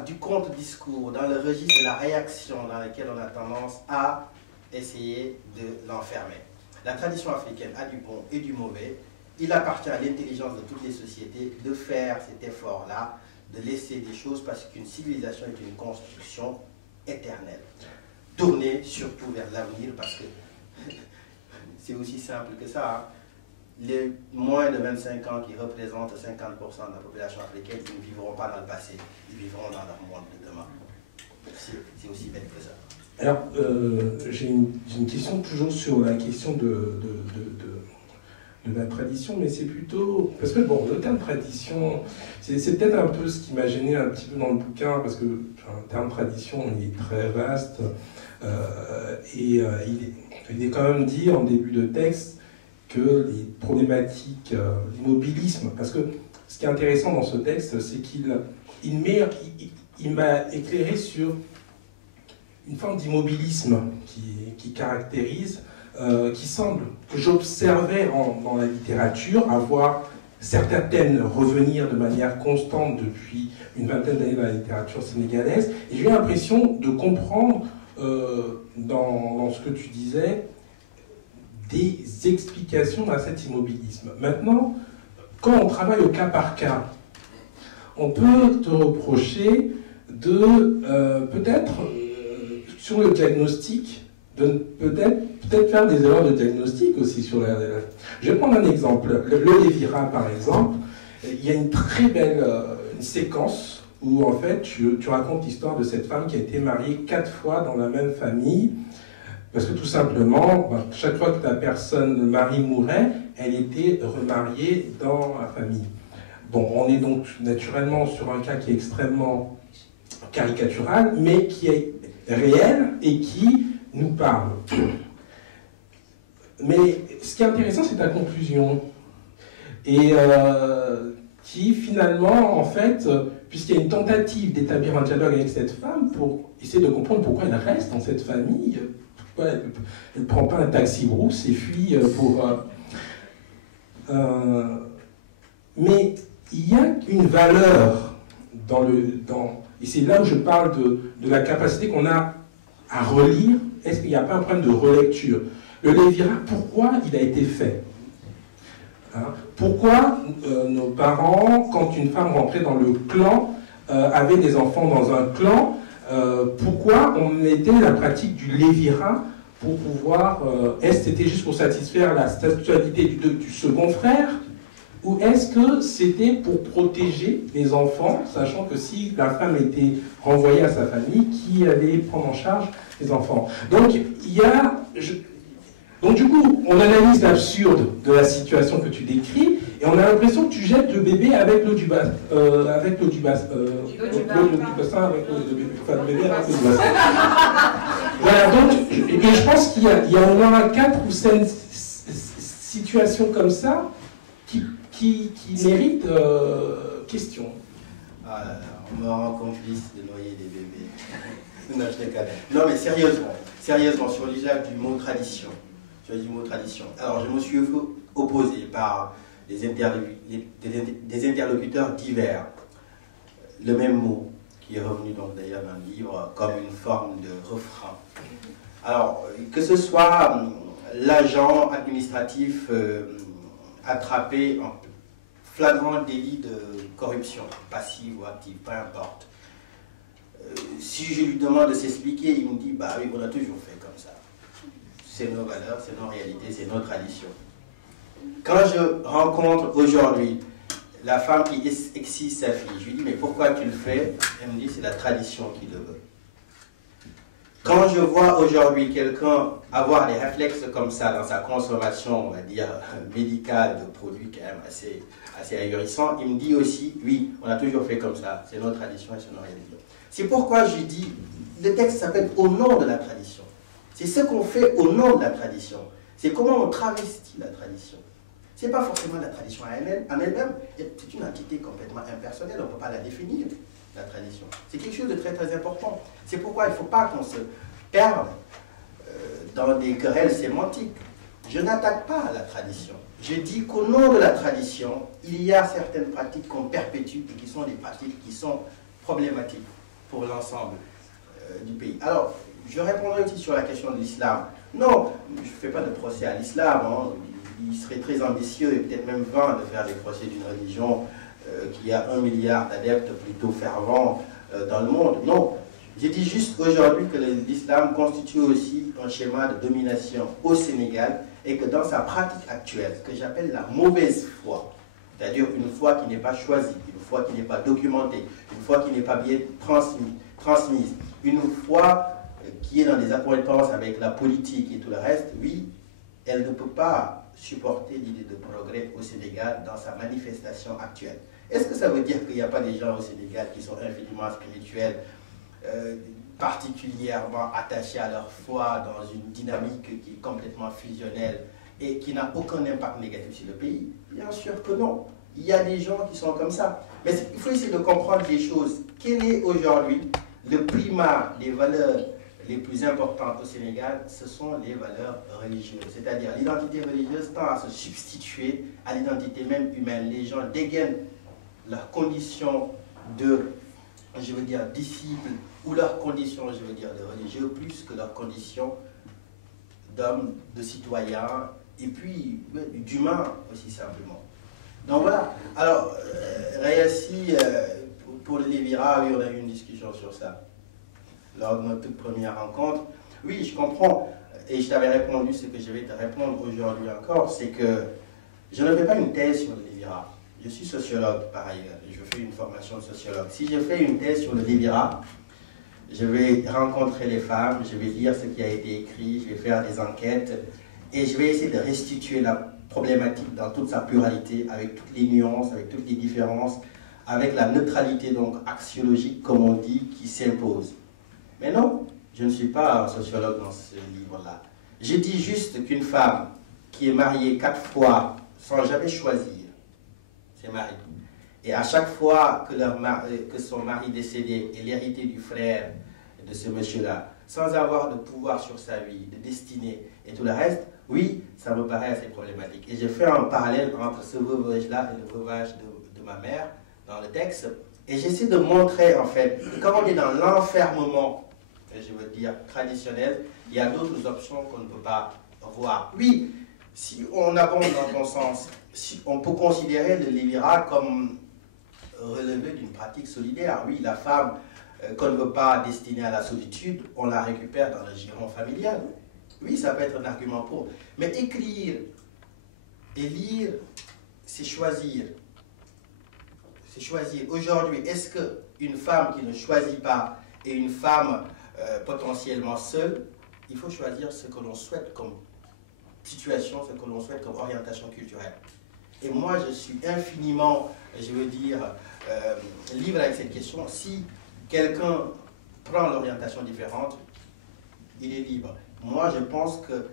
du contre-discours, dans le registre de la réaction dans lequel on a tendance à essayer de l'enfermer. La tradition africaine a du bon et du mauvais. Il appartient à l'intelligence de toutes les sociétés de faire cet effort-là, de laisser des choses, parce qu'une civilisation est une construction éternelle. Tourner surtout vers l'avenir, parce que c'est aussi simple que ça. Hein. Les moins de 25 ans qui représentent 50% de la population africaine, ils ne vivront pas dans le passé, ils vivront dans leur monde de demain. C'est aussi bête que ça. Alors, j'ai une question toujours sur la question de la tradition, mais c'est plutôt... Parce que, bon, le terme tradition, c'est peut-être un peu ce qui m'a gêné un petit peu dans le bouquin, parce que le terme tradition, il est très vaste, et il est quand même dit en début de texte que les problématiques, l'immobilisme, parce que ce qui est intéressant dans ce texte, c'est qu'il m'a éclairé sur une forme d'immobilisme qui caractérise, qui semble, que j'observais dans la littérature, avoir certains thèmes revenir de manière constante depuis une vingtaine d'années dans la littérature sénégalaise, et j'ai eu l'impression de comprendre dans ce que tu disais des explications à cet immobilisme. Maintenant, quand on travaille au cas par cas, on peut te reprocher de peut-être sur le diagnostic, de peut-être faire des erreurs de diagnostic aussi sur la... Je vais prendre un exemple. Le Lévira, par exemple, il y a une très belle une séquence où en fait tu racontes l'histoire de cette femme qui a été mariée 4 fois dans la même famille, parce que tout simplement, chaque fois que le mari mourait, elle était remariée dans la famille. Bon, on est donc naturellement sur un cas qui est extrêmement caricatural, mais qui est réel et qui nous parle. Mais ce qui est intéressant, c'est ta conclusion. Et qui finalement, en fait, puisqu'il y a une tentative d'établir un dialogue avec cette femme pour essayer de comprendre pourquoi elle reste dans cette famille, pourquoi elle ne prend pas un taxi brousse et fuit pour... mais il y a une valeur et c'est là où je parle de la capacité qu'on a à relire. Est-ce qu'il n'y a pas un problème de relecture? Le Lévira, pourquoi il a été fait? Pourquoi nos parents, quand une femme rentrait dans le clan, avait des enfants dans un clan, pourquoi on mettait la pratique du Lévira pour pouvoir... est-ce que c'était juste pour satisfaire la sexualité du second frère? Ou est-ce que c'était pour protéger les enfants, sachant que si la femme était renvoyée à sa famille, qui allait prendre en charge les enfants? Donc, donc du coup, on analyse l'absurde de la situation que tu décris, et on a l'impression que tu jettes le bébé avec l'eau du bassin, avec l'eau du bassin. Voilà, donc, et je pense qu'il y a au moins 4 ou 5 situations comme ça qui méritent question. Ah là là, on me rend complice de noyer des bébés. Non, je déconne. Non, mais sérieusement, sur l'usage du mot tradition. Alors, je me suis opposé par des interlocuteurs divers. Le même mot, qui est revenu donc d'ailleurs dans le livre, comme une forme de refrain. Alors, que ce soit l'agent administratif attrapé en flagrant délit de corruption, passive ou active, peu importe. Si je lui demande de s'expliquer, il me dit, bah oui, on a toujours fait comme ça. C'est nos valeurs, c'est nos réalités, c'est nos traditions. Quand je rencontre aujourd'hui la femme qui excise sa fille, je lui dis, mais pourquoi tu le fais? Elle me dit, c'est la tradition qui le veut. Quand je vois aujourd'hui quelqu'un avoir des réflexes comme ça dans sa consommation, on va dire, médicale de produits quand même assez ahurissants, il me dit aussi, oui, on a toujours fait comme ça, c'est notre tradition et c'est nos réalités. C'est pourquoi je dis, le texte s'appelle « Au nom de la tradition ». C'est ce qu'on fait au nom de la tradition. C'est comment on travestit la tradition. Ce n'est pas forcément la tradition en elle-même, c'est une entité complètement impersonnelle, on ne peut pas la définir, la tradition. C'est quelque chose de très très important. C'est pourquoi il ne faut pas qu'on se perde dans des querelles sémantiques. Je n'attaque pas la tradition. Je dis qu'au nom de la tradition, il y a certaines pratiques qu'on perpétue et qui sont des pratiques qui sont problématiques pour l'ensemble du pays. Alors, je répondrai aussi sur la question de l'islam. Non, je ne fais pas de procès à l'islam. Hein. Il serait très ambitieux et peut-être même vain de faire des procès d'une religion qui a 1 milliard d'adeptes plutôt fervents dans le monde. Non, j'ai dit juste aujourd'hui que l'islam constitue aussi un schéma de domination au Sénégal et que dans sa pratique actuelle, ce que j'appelle la mauvaise foi, c'est-à-dire une foi qui n'est pas choisie, une foi qui n'est pas documentée, une foi qui n'est pas bien transmise, une foi qui est dans des accointances avec la politique et tout le reste, oui, elle ne peut pas supporter l'idée de progrès au Sénégal dans sa manifestation actuelle. Est-ce que ça veut dire qu'il n'y a pas des gens au Sénégal qui sont infiniment spirituels, particulièrement attachés à leur foi dans une dynamique qui est complètement fusionnelle et qui n'a aucun impact négatif sur le pays? Bien sûr que non. Il y a des gens qui sont comme ça. Mais il faut essayer de comprendre les choses. Quel est aujourd'hui le primat, les valeurs les plus importantes au Sénégal? Ce sont les valeurs religieuses. C'est-à-dire l'identité religieuse tend à se substituer à l'identité même humaine. Les gens dégainent leurs conditions de, je veux dire, disciples ou leurs conditions, je veux dire, de religieux, plus que leurs conditions d'hommes, de citoyens, et puis d'humains aussi simplement. Donc voilà. Alors, Rayassi, pour le Lévira, oui, on a eu une discussion sur ça lors de notre toute première rencontre. Oui, je comprends, et je t'avais répondu ce que je vais te répondre aujourd'hui encore, c'est que je ne fais pas une thèse sur le Lévira. Je suis sociologue par ailleurs, je fais une formation de sociologue. Si je fais une thèse sur le Lévira, je vais rencontrer les femmes, je vais lire ce qui a été écrit, je vais faire des enquêtes, et je vais essayer de restituer la problématique dans toute sa pluralité, avec toutes les nuances, avec toutes les différences, avec la neutralité donc axiologique, comme on dit, qui s'impose. Mais non, je ne suis pas un sociologue dans ce livre-là. Je dis juste qu'une femme qui est mariée 4 fois sans jamais choisir ses maris, et à chaque fois que son mari décédé est l'héritier du frère de ce monsieur-là, sans avoir de pouvoir sur sa vie, de destinée et tout le reste, oui, ça me paraît assez problématique. Et je fais un parallèle entre ce veuvage-là et le veuvage de ma mère dans le texte. Et j'essaie de montrer, en fait, que quand on est dans l'enfermement, je veux dire, traditionnel, il y a d'autres options qu'on ne peut pas voir. Oui, si on abonde dans ton sens, si on peut considérer le Lévira comme relevé d'une pratique solidaire. Oui, la femme qu'on ne veut pas destiner à la solitude, on la récupère dans le giron familial. Oui, ça peut être un argument pour. Mais écrire et lire, c'est choisir. C'est choisir. Aujourd'hui, est-ce qu'une femme qui ne choisit pas et une femme potentiellement seule, il faut choisir ce que l'on souhaite comme situation, ce que l'on souhaite comme orientation culturelle. Et moi, je suis infiniment, je veux dire, libre avec cette question. Si quelqu'un prend l'orientation différente, il est libre. Moi, je pense que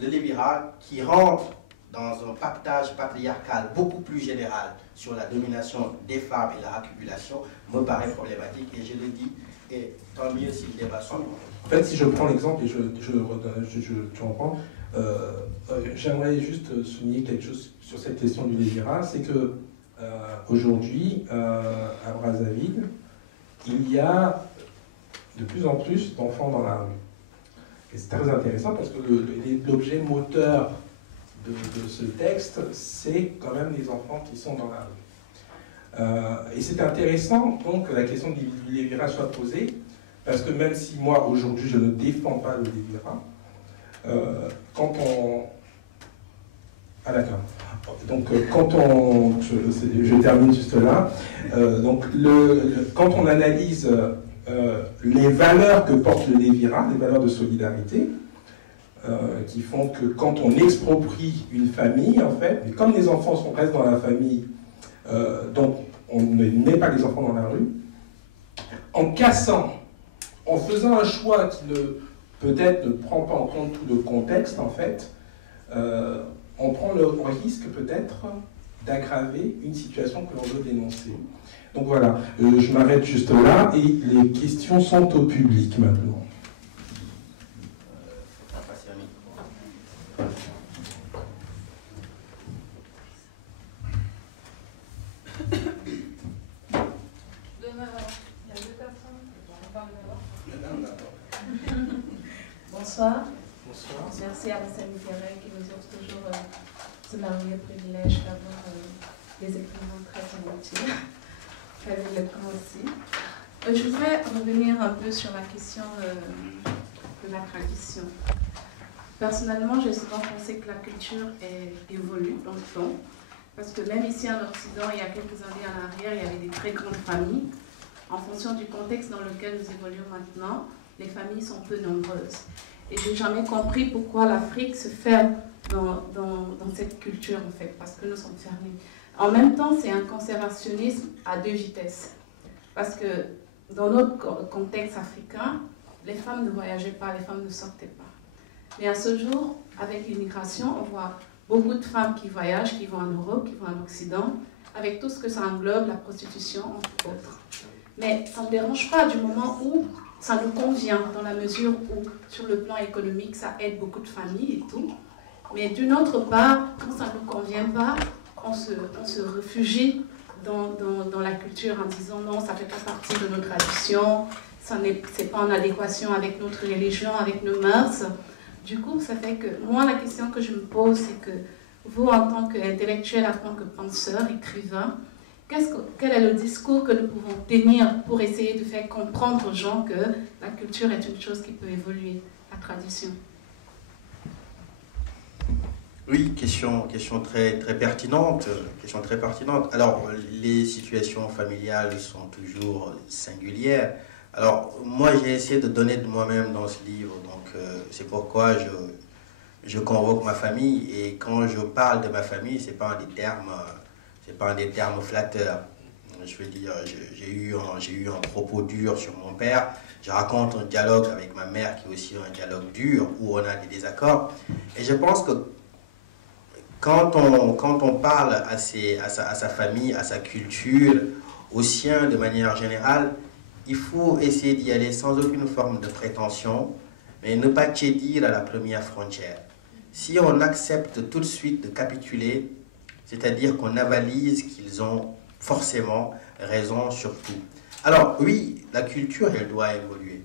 le Lévira, qui rentre dans un pactage patriarcal beaucoup plus général sur la domination des femmes et la accumulation me paraît problématique, et je le dis, et tant mieux si le débat soit. En fait, si je prends l'exemple, et tu reprends, j'aimerais juste souligner quelque chose sur cette question du lévirat, c'est que aujourd'hui, à Brazzaville, il y a de plus en plus d'enfants dans la rue. Et c'est très intéressant parce que l'objet moteur de ce texte, c'est quand même les enfants qui sont dans la rue. Et c'est intéressant donc que la question du lévirat soit posée, parce que même si moi aujourd'hui je ne défends pas le lévirat, quand on... Ah d'accord. Donc quand on... Je termine juste là. Donc quand on analyse les valeurs que porte le lévirat, les valeurs de solidarité, qui font que quand on exproprie une famille, en fait, mais comme les enfants restent dans la famille, donc on ne met pas les enfants dans la rue, en cassant, en faisant un choix qui peut-être ne prend pas en compte tout le contexte, en fait, on prend le risque peut-être d'aggraver une situation que l'on veut dénoncer. Donc voilà, je m'arrête juste là et les questions sont au public maintenant. Bonsoir. Bonsoir. Merci à la Saint-Michel qui nous offre toujours ce merveilleux privilège d'avoir des écrivains très talentueux. Très éloquents aussi. Je voudrais revenir un peu sur la question de la tradition. Personnellement, j'ai souvent pensé que la culture évolue dans le temps. Parce que même ici en Occident, il y a quelques années en arrière, il y avait des très grandes familles. En fonction du contexte dans lequel nous évoluons maintenant, les familles sont peu nombreuses. Et je n'ai jamais compris pourquoi l'Afrique se ferme dans cette culture, en fait, parce que nous sommes fermés. En même temps, c'est un conservationnisme à deux vitesses. Parce que dans notre contexte africain, les femmes ne voyageaient pas, les femmes ne sortaient pas. Mais à ce jour, avec l'immigration, on voit beaucoup de femmes qui voyagent, qui vont en Europe, qui vont en Occident, avec tout ce que ça englobe, la prostitution, entre autres. Mais ça ne me dérange pas du moment où ça nous convient, dans la mesure où, sur le plan économique, ça aide beaucoup de familles et tout. Mais d'une autre part, quand ça ne nous convient pas, on se réfugie dans la culture en disant non, ça ne fait pas partie de nos traditions, c'est pas en adéquation avec notre religion, avec nos mœurs. Du coup, ça fait que moi, la question que je me pose, c'est que vous, en tant qu'intellectuel, en tant que penseur, écrivain, quel est le discours que nous pouvons tenir pour essayer de faire comprendre aux gens que la culture est une chose qui peut évoluer, la tradition? Oui, question très pertinente. Question très pertinente. Alors, les situations familiales sont toujours singulières. Alors, moi, j'ai essayé de donner de moi-même dans ce livre. Donc, c'est pourquoi je convoque ma famille. Et quand je parle de ma famille, c'est pas en des termes flatteurs. Je veux dire, j'ai eu un propos dur sur mon père. Je raconte un dialogue avec ma mère qui est aussi un dialogue dur où on a des désaccords. Et je pense que quand on parle à sa famille, à sa culture, aux siens de manière générale, il faut essayer d'y aller sans aucune forme de prétention, mais ne pas tiédir à la première frontière. Si on accepte tout de suite de capituler, c'est-à-dire qu'on avalise qu'ils ont forcément raison sur tout. Alors oui, la culture, elle doit évoluer.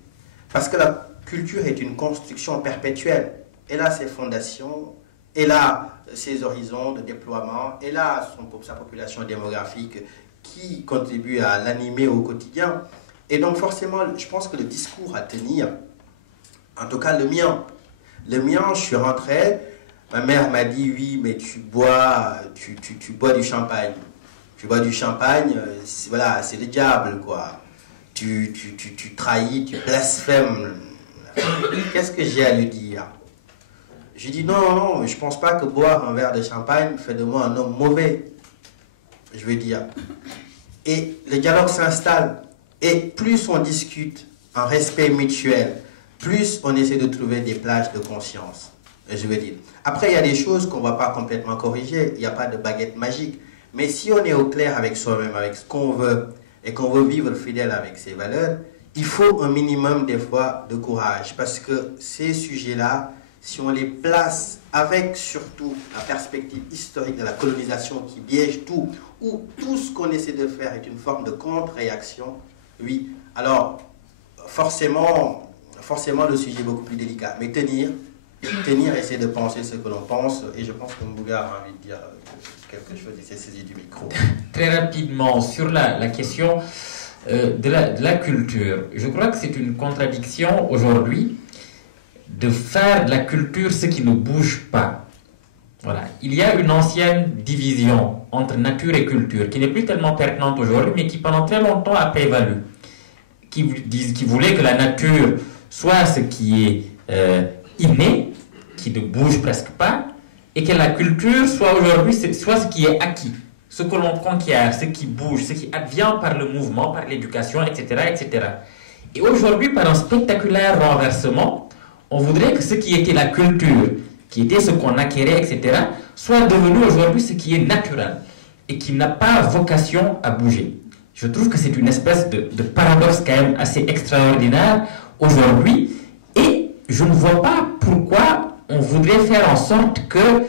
Parce que la culture est une construction perpétuelle. Elle a ses fondations, elle a ses horizons de déploiement, elle a sa population démographique qui contribue à l'animer au quotidien. Et donc forcément, je pense que le discours à tenir, en tout cas le mien, je suis rentré, ma mère m'a dit, oui, mais tu bois du champagne. Tu bois du champagne, voilà, c'est le diable, quoi. Tu trahis, tu blasphèmes. Qu'est-ce que j'ai à lui dire? Je dis, non, je pense pas que boire un verre de champagne fait de moi un homme mauvais. Je veux dire. Et le dialogue s'installe. Et plus on discute en respect mutuel, plus on essaie de trouver des plages de conscience. je veux dire. Après, il y a des choses qu'on ne va pas complètement corriger, il n'y a pas de baguette magique. Mais si on est au clair avec soi-même, avec ce qu'on veut, et qu'on veut vivre fidèle avec ses valeurs, il faut un minimum des fois de courage. Parce que ces sujets-là, si on les place avec surtout la perspective historique de la colonisation qui biaise tout, où tout ce qu'on essaie de faire est une forme de contre-réaction, oui, alors forcément le sujet est beaucoup plus délicat. Mais tenir, essayer de penser ce que l'on pense, et je pense que Mbougar a envie de dire quelque chose, il s'est saisi du micro. Très rapidement, sur la question de la culture, je crois que c'est une contradiction aujourd'hui de faire de la culture ce qui ne bouge pas. Voilà. Il y a une ancienne division entre nature et culture qui n'est plus tellement pertinente aujourd'hui, mais qui pendant très longtemps a prévalu. Qui voulait que la nature soit ce qui est inné, qui ne bouge presque pas, et que la culture soit aujourd'hui soit ce qui est acquis, ce que l'on conquiert, ce qui bouge, ce qui advient par le mouvement, par l'éducation, etc., etc. Et aujourd'hui, par un spectaculaire renversement, on voudrait que ce qui était la culture, qui était ce qu'on acquérait, etc., soit devenu aujourd'hui ce qui est naturel et qui n'a pas vocation à bouger. Je trouve que c'est une espèce de paradoxe quand même assez extraordinaire aujourd'hui, et je ne vois pas pourquoi on voudrait faire en sorte que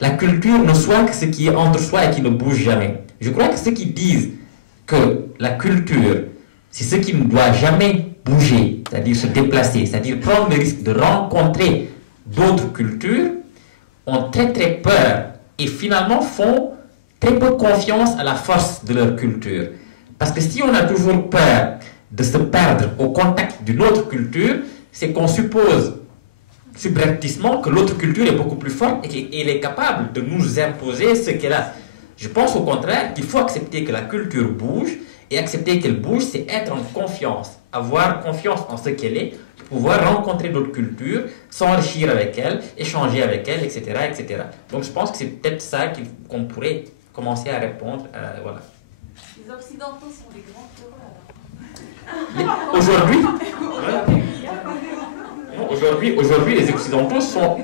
la culture ne soit que ce qui est entre soi et qui ne bouge jamais. Je crois que ceux qui disent que la culture, c'est ce qui ne doit jamais bouger, c'est-à-dire se déplacer, c'est-à-dire prendre le risque de rencontrer d'autres cultures, ont très très peur et finalement font très peu confiance à la force de leur culture. Parce que si on a toujours peur de se perdre au contact d'une autre culture, c'est qu'on suppose subrepticement que l'autre culture est beaucoup plus forte et qu'elle est capable de nous imposer ce qu'elle a. Je pense au contraire qu'il faut accepter que la culture bouge, et accepter qu'elle bouge, c'est être en confiance, avoir confiance en ce qu'elle est, pouvoir rencontrer d'autres cultures, s'enrichir avec elles, échanger avec elles, etc., etc. Donc je pense que c'est peut-être ça qu'on pourrait commencer à répondre. Voilà. Les Occidentaux sont les grands heureux alors. Aujourd'hui, les Occidentaux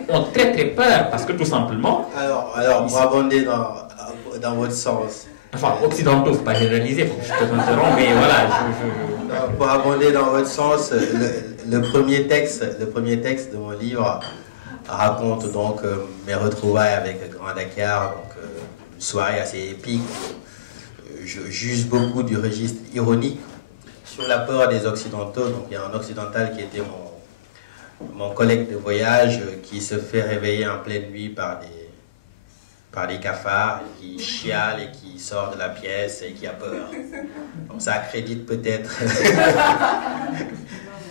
ont très très peur parce que tout simplement. Alors pour abonder dans votre sens. Enfin, occidentaux, il ne faut pas généraliser, je te interromps, mais voilà. Pour abonder dans votre sens, le premier texte de mon livre raconte donc mes retrouvailles avec Grand Dakar, donc une soirée assez épique. Je juge beaucoup du registre ironique sur la peur des Occidentaux. Donc il y a un occidental qui était mon collègue de voyage qui se fait réveiller en pleine nuit par des cafards, qui chiale et qui sort de la pièce et qui a peur. Donc ça accrédite peut-être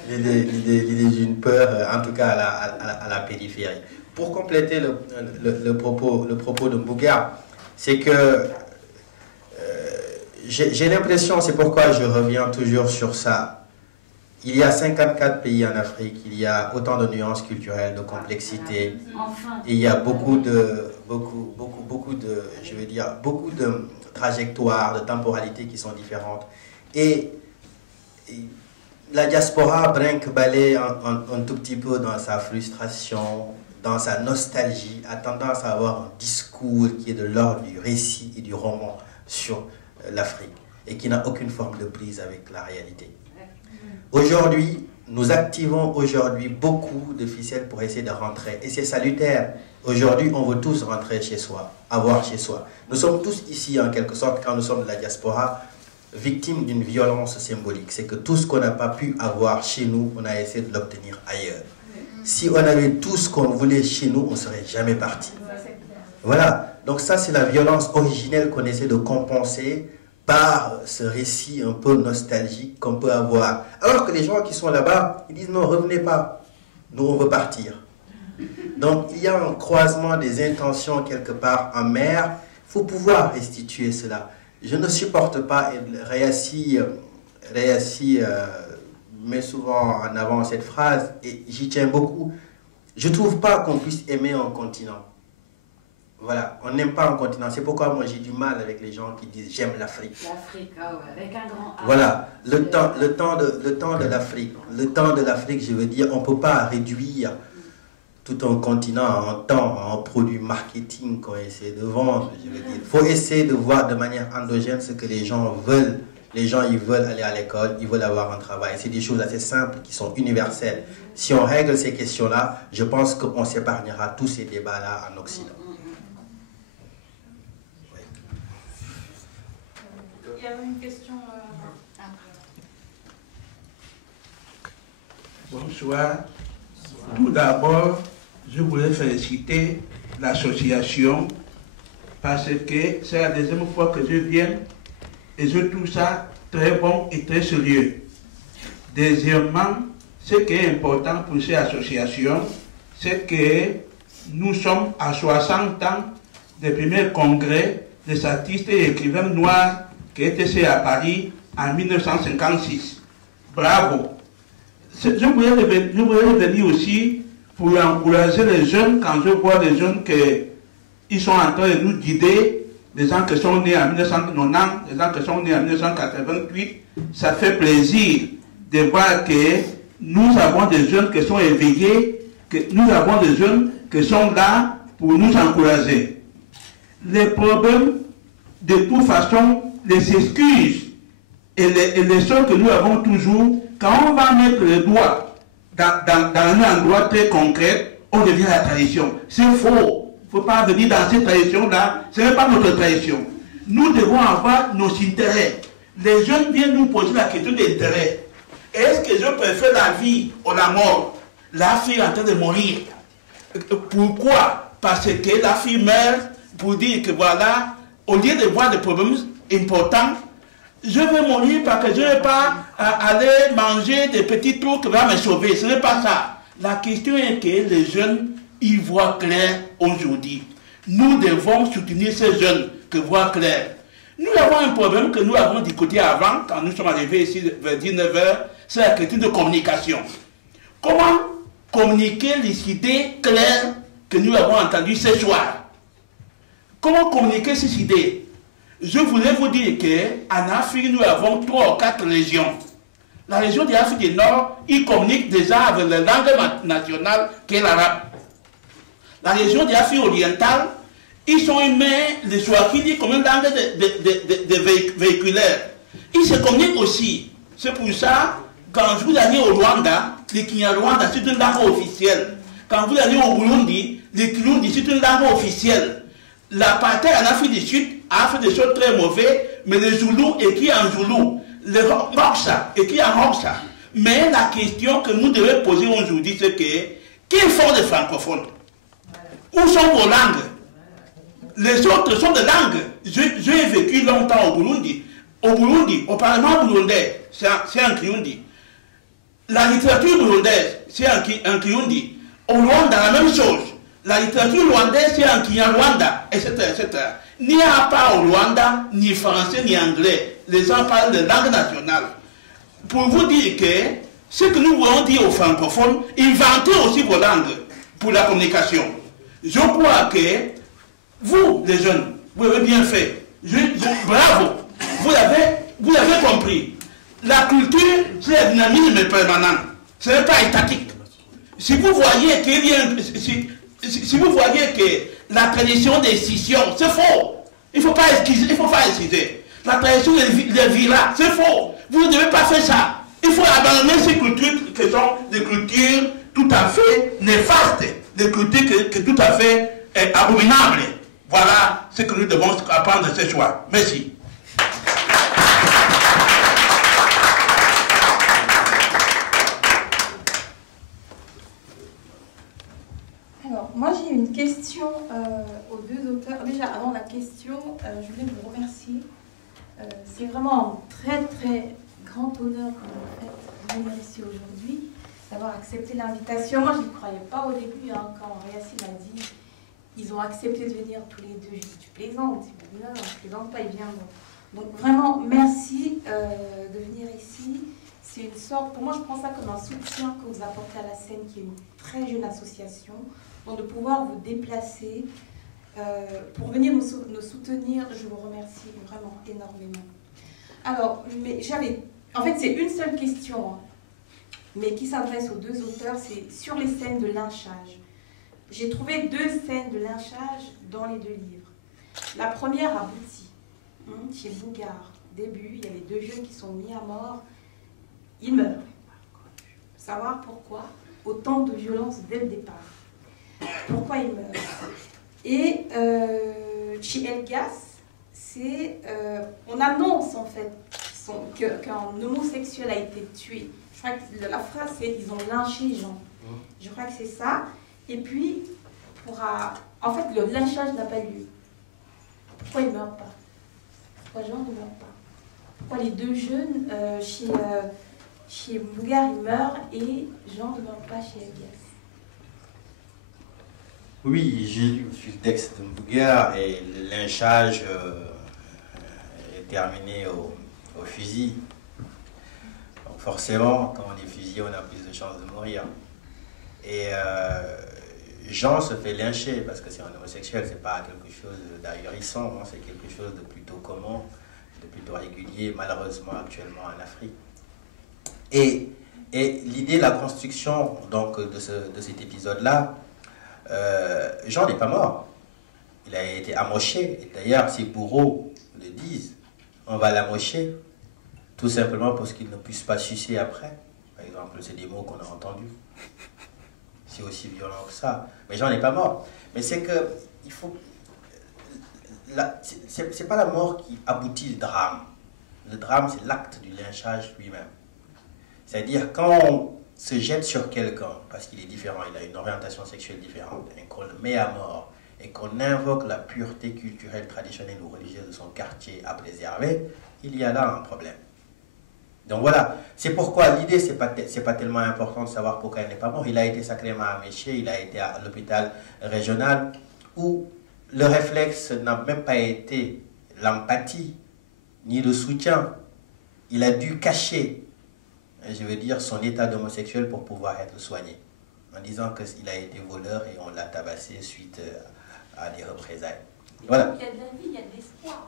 l'idée d'une peur, en tout cas à la périphérie. Pour compléter le propos de Mbougar, c'est que j'ai l'impression, c'est pourquoi je reviens toujours sur ça, il y a 54 pays en Afrique, il y a autant de nuances culturelles, de complexité, et il y a beaucoup de trajectoires, de temporalités qui sont différentes. Et la diaspora brinque-balaie un tout petit peu dans sa frustration, dans sa nostalgie, a tendance à avoir un discours qui est de l'ordre du récit et du roman sur l'Afrique, et qui n'a aucune forme de prise avec la réalité. Aujourd'hui, nous activons beaucoup de ficelles pour essayer de rentrer. Et c'est salutaire. Aujourd'hui, on veut tous rentrer chez soi, avoir chez soi. Nous sommes tous ici, en quelque sorte, quand nous sommes de la diaspora, victimes d'une violence symbolique. C'est que tout ce qu'on n'a pas pu avoir chez nous, on a essayé de l'obtenir ailleurs. Si on avait tout ce qu'on voulait chez nous, on ne serait jamais parti. Voilà. Donc ça, c'est la violence originelle qu'on essaie de compenser par ce récit un peu nostalgique qu'on peut avoir. Alors que les gens qui sont là-bas, ils disent non, revenez pas, nous on veut partir. Donc il y a un croisement des intentions quelque part en mer, il faut pouvoir restituer cela. Je ne supporte pas, et Réassi met souvent en avant cette phrase, et j'y tiens beaucoup, je ne trouve pas qu'on puisse aimer un continent. Voilà, on n'aime pas un continent. C'est pourquoi moi j'ai du mal avec les gens qui disent j'aime l'Afrique. L'Afrique, avec un grand A. Voilà, le temps de l'Afrique. Le temps de l'Afrique, je veux dire, on ne peut pas réduire tout tout un continent, un temps, un produit marketing qu'on essaie de vendre. Je veux dire, il faut essayer de voir de manière endogène ce que les gens veulent. Les gens, ils veulent aller à l'école, ils veulent avoir un travail. C'est des choses assez simples qui sont universelles. Si on règle ces questions-là, je pense qu'on s'épargnera tous ces débats-là en Occident. Oui. Il y avait une question. Bonsoir. Tout d'abord, je voulais féliciter l'association parce que c'est la deuxième fois que je viens et je trouve ça très bon et très sérieux. Deuxièmement, ce qui est important pour cette association, c'est que nous sommes à 60 ans du premier congrès des artistes et écrivains noirs qui était fait à Paris en 1956. Bravo! Je voulais revenir aussi pour encourager les jeunes, quand je vois les jeunes qui sont en train de nous guider, les gens qui sont nés en 1990, les gens qui sont nés en 1988, ça fait plaisir de voir que nous avons des jeunes qui sont éveillés, que nous avons des jeunes qui sont là pour nous encourager. Les problèmes, de toute façon, les excuses et les choses que nous avons toujours, quand on va mettre le doigt dans un endroit très concret, on devient la tradition. C'est faux. Il ne faut pas venir dans cette tradition-là. Ce n'est pas notre tradition. Nous devons avoir nos intérêts. Les jeunes viennent nous poser la question d'intérêt. Est-ce que je préfère la vie ou la mort? La fille est en train de mourir. Pourquoi? Parce que la fille meurt pour dire que voilà, au lieu de voir des problèmes importants, je vais mourir parce que je ne vais pas aller manger des petits trucs qui vont me sauver. Ce n'est pas ça. La question est que les jeunes, ils voient clair aujourd'hui. Nous devons soutenir ces jeunes qui voient clair. Nous avons un problème que nous avons discuté avant, quand nous sommes arrivés ici vers 19h, c'est la question de communication. Comment communiquer les idées claires que nous avons entendues ce soir? Comment communiquer ces idées? Je voulais vous dire qu'en Afrique, nous avons 3 ou 4 régions. La région de l'Afrique du Nord, ils communiquent déjà avec la langue nationale qui est l'arabe. La région de l'Afrique orientale, ils sont aimés le Swahili comme une langue de véhiculaire. Ils se communiquent aussi. C'est pour ça, quand vous allez au Rwanda, le Kinyarwanda, c'est une langue officielle. Quand vous allez au Burundi, le Kirundi, c'est une langue officielle. L'apartheid en Afrique du Sud a fait des choses très mauvaises, mais le Zoulou écrit en Zoulou, le Hoksa écrit en Hoksa. Mais la question que nous devons poser aujourd'hui, c'est que, qui font les francophones? Où sont vos langues? Les autres sont des langues. J'ai vécu longtemps au Burundi. Au Burundi, au Parlement burundais, c'est en Kirundi. La littérature burundaise, c'est en Kirundi. Au Rwanda, la même chose. La littérature rwandaise, c'est en Kinyarwanda, etc., etc. Il n'y a pas au Rwanda ni français ni anglais. Les gens parlent de langue nationale. Pour vous dire que ce que nous voulons dire aux francophones, inventez aussi vos langues pour la communication. Je crois que vous, les jeunes, vous avez bien fait. Bravo. Vous avez compris. La culture, c'est un dynamisme permanent. Ce n'est pas étatique. Si vous voyez qu'il y a si vous voyez que la tradition des scissions, c'est faux. Il ne faut pas excuser. La tradition des villas, c'est faux. Vous ne devez pas faire ça. Il faut abandonner ces cultures qui sont des cultures tout à fait néfastes, des cultures qui tout à fait abominables. Voilà ce que nous devons apprendre ce soir. Merci. Alors, moi j'ai une question aux 2 auteurs. Déjà, avant la question, je voulais vous remercier. C'est vraiment un très très grand honneur que vous faites de venir ici aujourd'hui, d'avoir accepté l'invitation. Moi je ne croyais pas au début, quand Réassi m'a dit ils ont accepté de venir tous les 2. Je dis, tu plaisantes? Non, je ne plaisante pas, ils viennent. Donc vraiment, merci de venir ici. C'est une sorte, pour moi je prends ça comme un soutien que vous apportez à la scène, qui est une très jeune association. Donc de pouvoir vous déplacer pour venir nous soutenir, je vous remercie vraiment énormément. Alors, en fait c'est une seule question, mais qui s'adresse aux 2 auteurs, c'est sur les scènes de lynchage. j'ai trouvé deux scènes de lynchage dans les deux livres. La première aboutit, chez Bougard. Début, il y a les deux jeunes qui sont mis à mort. Ils meurent. Savoir pourquoi autant de violence dès le départ. Pourquoi ils meurent. Et chez Elgas, on annonce en fait qu'un homosexuel a été tué. Je crois que la phrase c'est ils ont lynché Jean. Je crois que c'est ça. Et puis, en fait, le lynchage n'a pas lieu. Pourquoi ils ne meurent pas? Pourquoi Jean ne meurt pas? Pourquoi les deux jeunes chez Bougard ils meurent et Jean ne meurt pas chez Elgas? Oui, j'ai lu le texte de Bougard et le lynchage est terminé au fusil. Donc forcément, quand on est fusillé, on a plus de chances de mourir. Et Jean se fait lyncher parce que c'est un homosexuel, c'est pas quelque chose d'ahurissant, hein, c'est quelque chose de plutôt commun, de plutôt régulier, malheureusement actuellement en Afrique. Et l'idée, la construction donc, de cet épisode-là, Jean n'est pas mort. Il a été amoché. Et d'ailleurs, ses bourreaux le disent. On va l'amocher, tout simplement parce qu'il ne puisse pas sucer après. Par exemple, c'est des mots qu'on a entendus. C'est aussi violent que ça. Mais Jean n'est pas mort. Mais c'est que, il faut... C'est pas la mort qui aboutit le drame. Le drame, c'est l'acte du lynchage lui-même. C'est-à-dire, quand on se jette sur quelqu'un, parce qu'il est différent, il a une orientation sexuelle différente, et qu'on le met à mort, et qu'on invoque la pureté culturelle, traditionnelle ou religieuse de son quartier à préserver, il y a là un problème. Donc voilà, c'est pourquoi l'idée, c'est pas tellement important de savoir pourquoi il n'est pas mort. Il a été sacrément améché, il a été à l'hôpital régional, où le réflexe n'a même pas été l'empathie, ni le soutien. Il a dû cacher, je veux dire, son état d'homosexuel pour pouvoir être soigné, en disant qu'il a été voleur et on l'a tabassé suite à des représailles. Voilà. Donc il y a de la vie, il y a de l'espoir.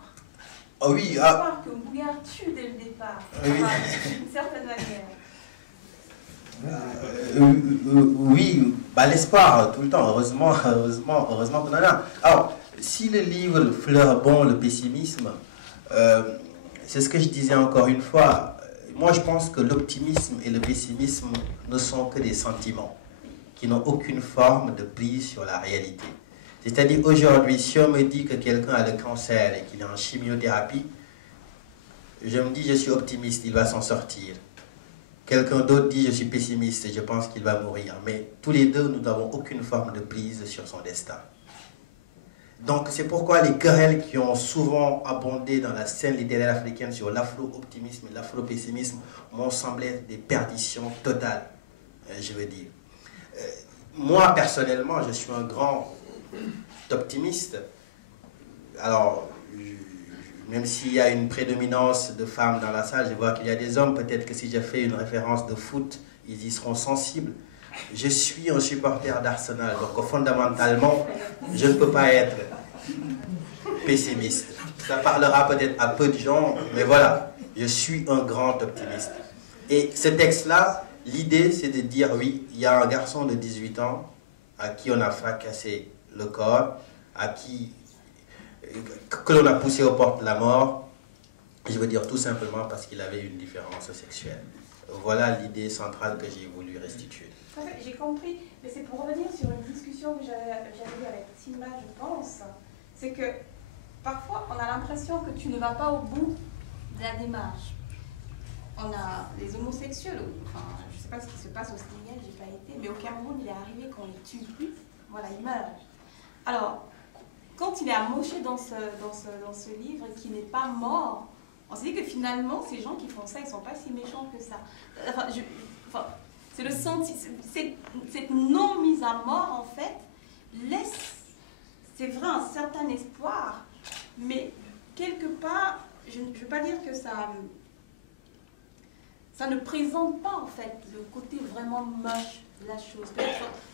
Oh oui, l'espoir que Bougard tue dès le départ, oui. d'une certaine manière. Oui, bah, l'espoir tout le temps, heureusement qu'on en a. Alors, si le livre fleure bon le pessimisme, c'est ce que je disais encore une fois. Moi, je pense que l'optimisme et le pessimisme ne sont que des sentiments qui n'ont aucune forme de prise sur la réalité. C'est-à-dire, aujourd'hui, si on me dit que quelqu'un a le cancer et qu'il est en chimiothérapie, je me dis, je suis optimiste, il va s'en sortir. Quelqu'un d'autre dit, je suis pessimiste et je pense qu'il va mourir. Mais tous les deux, nous n'avons aucune forme de prise sur son destin. Donc, c'est pourquoi les querelles qui ont souvent abondé dans la scène littéraire africaine sur l'afro-optimisme et l'afro-pessimisme m'ont semblé être des perditions totales, je veux dire. Moi, personnellement, je suis un grand optimiste. Alors, même s'il y a une prédominance de femmes dans la salle, je vois qu'il y a des hommes. Peut-être que si je fais une référence de foot, ils y seront sensibles. Je suis un supporter d'Arsenal, donc fondamentalement, je ne peux pas être pessimiste. Ça parlera peut-être à peu de gens, mais voilà, je suis un grand optimiste. Et ce texte-là, l'idée, c'est de dire, oui, il y a un garçon de 18 ans à qui on a fracassé le corps, que l'on a poussé aux portes de la mort, je veux dire tout simplement parce qu'il avait une différence sexuelle. Voilà l'idée centrale que j'ai voulu restituer. J'ai compris, mais c'est pour revenir sur une discussion que j'avais eue avec Tima, je pense. C'est que parfois, on a l'impression que tu ne vas pas au bout de la démarche. On a les homosexuels, enfin, je ne sais pas ce qui se passe au Sénégal, je n'ai pas été, mais au Cameroun, il est arrivé qu'on les tue plus, voilà, ils meurent. Alors, quand il est amoché dans ce livre et qu'il n'est pas mort, on s'est dit que finalement, ces gens qui font ça, ils ne sont pas si méchants que ça. C'est le cette non-mise à mort, en fait, laisse, c'est vrai, un certain espoir, mais quelque part, je ne veux pas dire que ça ne présente pas, en fait, le côté vraiment moche de la chose.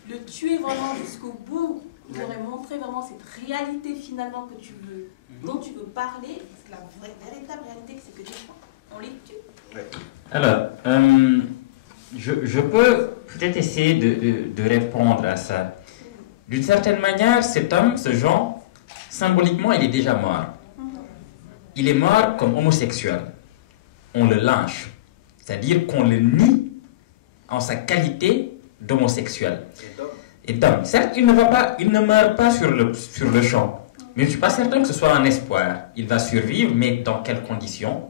Le tuer vraiment jusqu'au bout, pourrait montrer vraiment cette réalité, finalement, que tu veux, dont tu veux parler, parce que la véritable réalité, c'est que des fois, on les tue. Ouais. Alors, je peux peut-être essayer de répondre à ça. d'une certaine manière, cet homme, ce Jean, symboliquement, il est déjà mort. Il est mort comme homosexuel. On le lynche. C'est-à-dire qu'on le nie en sa qualité d'homosexuel. Et d'homme. Certes, il ne meurt pas sur le champ. Mais je ne suis pas certain que ce soit un espoir. Il va survivre, mais dans quelles conditions?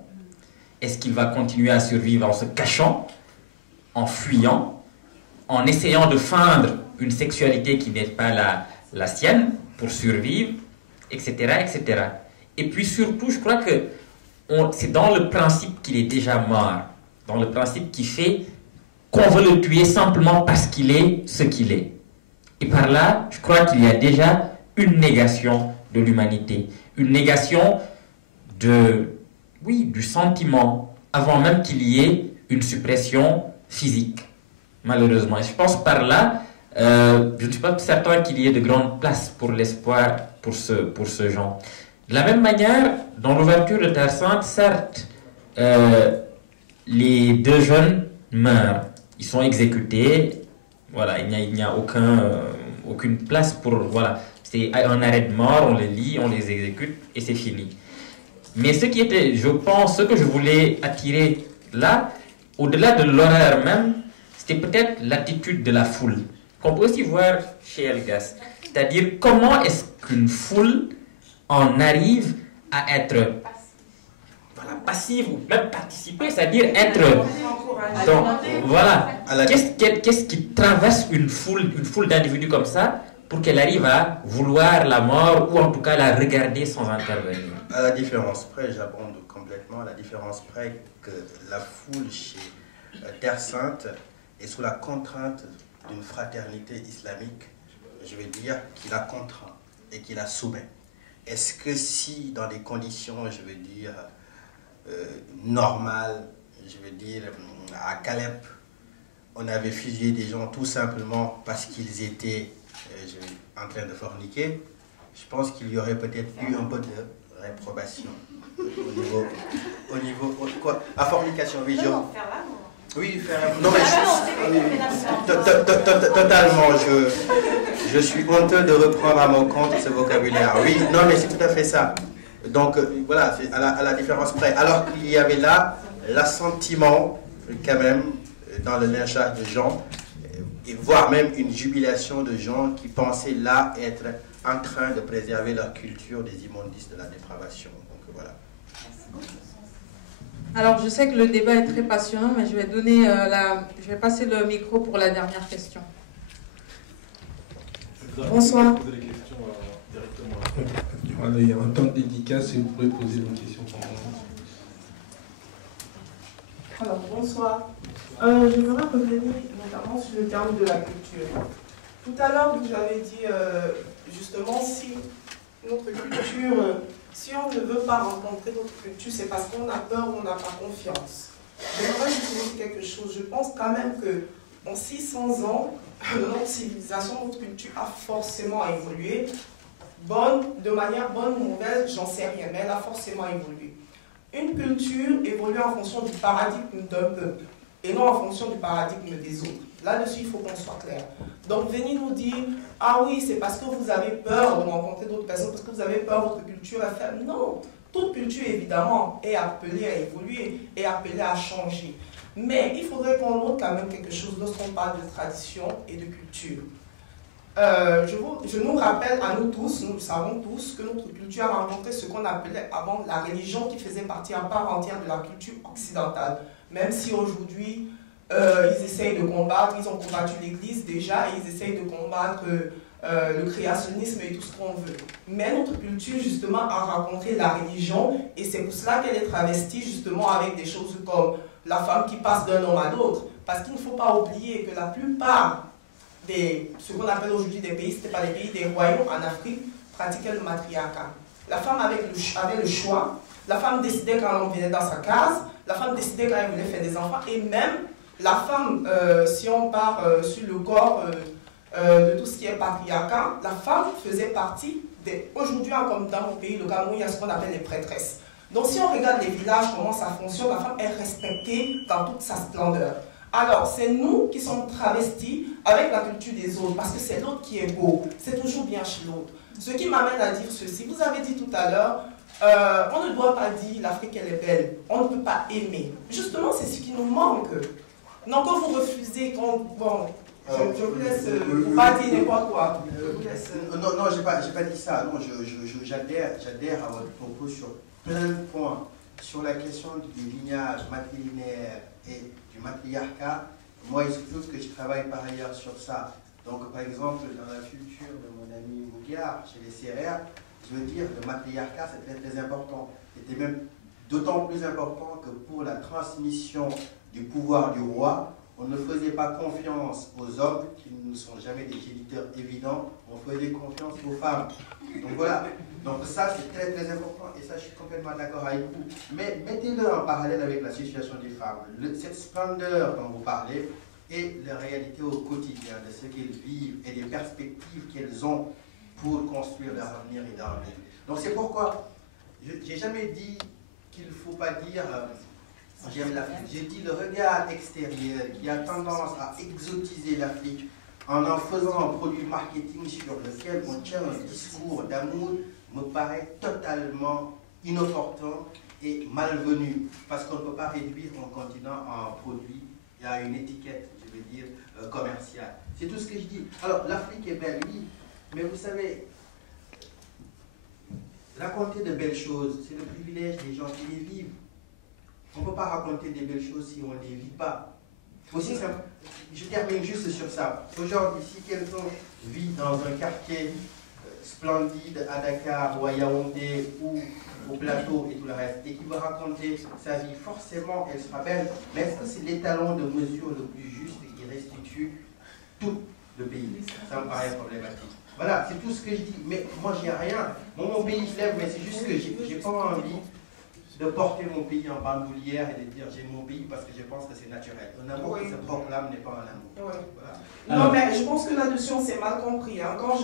Est-ce qu'il va continuer à survivre en se cachant, en fuyant, en essayant de feindre une sexualité qui n'est pas la sienne pour survivre, etc., etc. Et puis surtout, je crois que c'est dans le principe qu'il est déjà mort, dans le principe qui fait qu'on veut le tuer simplement parce qu'il est ce qu'il est. Et par là, je crois qu'il y a déjà une négation de l'humanité, une négation du sentiment, avant même qu'il y ait une suppression physique, malheureusement. Et je pense par là, je ne suis pas certain qu'il y ait de grande place pour l'espoir pour ce genre. De la même manière, dans l'ouverture de Terre Sainte, certes, les deux jeunes meurent. Ils sont exécutés. Voilà, il n'y a aucune place pour... Voilà, c'est un arrêt de mort, on les lie, on les exécute et c'est fini. Mais ce qui était, je pense, ce que je voulais attirer là, au-delà de l'horreur même, c'était peut-être l'attitude de la foule, qu'on peut aussi voir chez Elgas. C'est-à-dire, comment est-ce qu'une foule en arrive à être passive ou même participer, c'est-à-dire être... Donc, voilà. Qu'est-ce qui traverse une foule d'individus comme ça pour qu'elle arrive à vouloir la mort ou en tout cas la regarder sans intervenir? À la différence près, j'abonde complètement, à la différence près que la foule chez Terre Sainte est sous la contrainte d'une fraternité islamique, je veux dire, qui la contraint et qui la soumet. Est-ce que si, dans des conditions, je veux dire, normales, je veux dire, à Calep, on avait fusillé des gens tout simplement parce qu'ils étaient en train de forniquer, je pense qu'il y aurait peut-être eu un peu de réprobation au niveau quoi? À fornication, oui, oui, faire non mais totalement, je suis honteux de reprendre à mon compte ce vocabulaire. Oui, non mais c'est tout à fait ça. Donc voilà, c'est à la différence près. Alors qu'il y avait là l'assentiment quand même dans le lynchage de gens, et voire même une jubilation de gens qui pensaient là être en train de préserver leur culture des immondices de la dépravation. Donc voilà. Alors, je sais que le débat est très passionnant, mais je vais passer le micro pour la dernière question. Bonsoir. Voilà, il y a un temps de dédicace et vous pourrez poser vos questions pendant. Alors, bonsoir. J'aimerais revenir notamment sur le terme de la culture. Tout à l'heure, vous avez dit justement si notre culture... Si on ne veut pas rencontrer d'autres cultures, c'est parce qu'on a peur ou on n'a pas confiance. J'aimerais vous dire quelque chose. Je pense quand même qu'en 600 ans, notre civilisation, notre culture a forcément évolué. De manière bonne ou mauvaise, j'en sais rien, mais elle a forcément évolué. Une culture évolue en fonction du paradigme d'un peuple et non en fonction du paradigme des autres. Là-dessus, il faut qu'on soit clair. Donc, venez nous dire, ah oui, c'est parce que vous avez peur de rencontrer d'autres personnes, parce que vous avez peur de votre culture à faire. Non, toute culture, évidemment, est appelée à évoluer, est appelée à changer. Mais il faudrait qu'on note quand même quelque chose lorsqu'on parle de tradition et de culture. Je nous rappelle à nous tous, nous le savons tous, que notre culture a rencontré ce qu'on appelait avant la religion qui faisait partie à part entière de la culture occidentale. Même si aujourd'hui, ils essayent de combattre, ils ont combattu l'Église déjà, et ils essayent de combattre le créationnisme et tout ce qu'on veut. Mais notre culture, justement, a rencontré la religion, et c'est pour cela qu'elle est travestie, justement, avec des choses comme la femme qui passe d'un homme à l'autre. Parce qu'il ne faut pas oublier que la plupart ce qu'on appelle aujourd'hui des pays, ce n'était pas des pays, des royaumes en Afrique, pratiquaient le matriarcat. La femme avait le choix, la femme décidait quand on venait dans sa case, la femme décidait quand elle voulait faire des enfants, et même la femme, si on part sur le corps de tout ce qui est patriarcat, la femme faisait partie des... Aujourd'hui, comme dans mon pays, le Cameroun, il y a ce qu'on appelle les prêtresses. Donc si on regarde les villages, comment ça fonctionne, la femme est respectée dans toute sa splendeur. Alors, c'est nous qui sommes travestis avec la culture des autres, parce que c'est l'autre qui est beau. C'est toujours bien chez l'autre. Ce qui m'amène à dire ceci. Vous avez dit tout à l'heure, on ne doit pas dire l'Afrique elle est belle. On ne peut pas aimer. Justement, c'est ce qui nous manque. Donc, quand vous refusez, bon, je vous laisse, vous pas dire n'importe quoi. Non, j'ai pas dit ça. Non, j'adhère à votre propos sur plein de points. Sur la question du lignage matrilinéaire et du matriarcat, moi, il se trouve que je travaille par ailleurs sur ça. Donc, par exemple, dans la culture de mon ami Mouguiar, chez les CRR, je veux dire, le matriarcat, c'est très, très important. C'était même d'autant plus important que pour la transmission du pouvoir du roi, on ne faisait pas confiance aux hommes, qui ne sont jamais des géniteurs évidents, on faisait confiance aux femmes. Donc voilà, donc ça c'est très très important et ça je suis complètement d'accord avec vous. Mais mettez-le en parallèle avec la situation des femmes. Cette splendeur dont vous parlez et la réalité au quotidien de ce qu'elles vivent et des perspectives qu'elles ont pour construire leur avenir et leur vie. Donc c'est pourquoi j'ai jamais dit qu'il ne faut pas dire j'aime l'Afrique. J'ai dit le regard extérieur qui a tendance à exotiser l'Afrique en faisant un produit marketing sur lequel on tient un discours d'amour me paraît totalement inopportun et malvenu. Parce qu'on ne peut pas réduire un continent en un produit et à une étiquette, je veux dire, commerciale. C'est tout ce que je dis. Alors, l'Afrique est belle, oui, mais vous savez, raconter de belles choses, c'est le privilège des gens qui les vivent. On ne peut pas raconter des belles choses si on ne les vit pas. Aussi, je termine juste sur ça. Aujourd'hui, si quelqu'un vit dans un quartier splendide à Dakar ou à Yaoundé ou au plateau et tout le reste, et qui veut raconter sa vie, forcément elle sera belle, mais est-ce que c'est l'étalon de mesure le plus juste qui restitue tout le pays? Ça me paraît problématique. Voilà, c'est tout ce que je dis. Mais moi, j'ai rien. Mon pays se lève, mais c'est juste que j'ai pas envie de porter mon pays en bandoulière et de dire j'ai mon pays parce que je pense que c'est naturel. Un amour qui se proclame n'est pas un amour. Oui. Voilà. Non, mais je pense que là-dessus, on s'est mal compris. Hein. Quand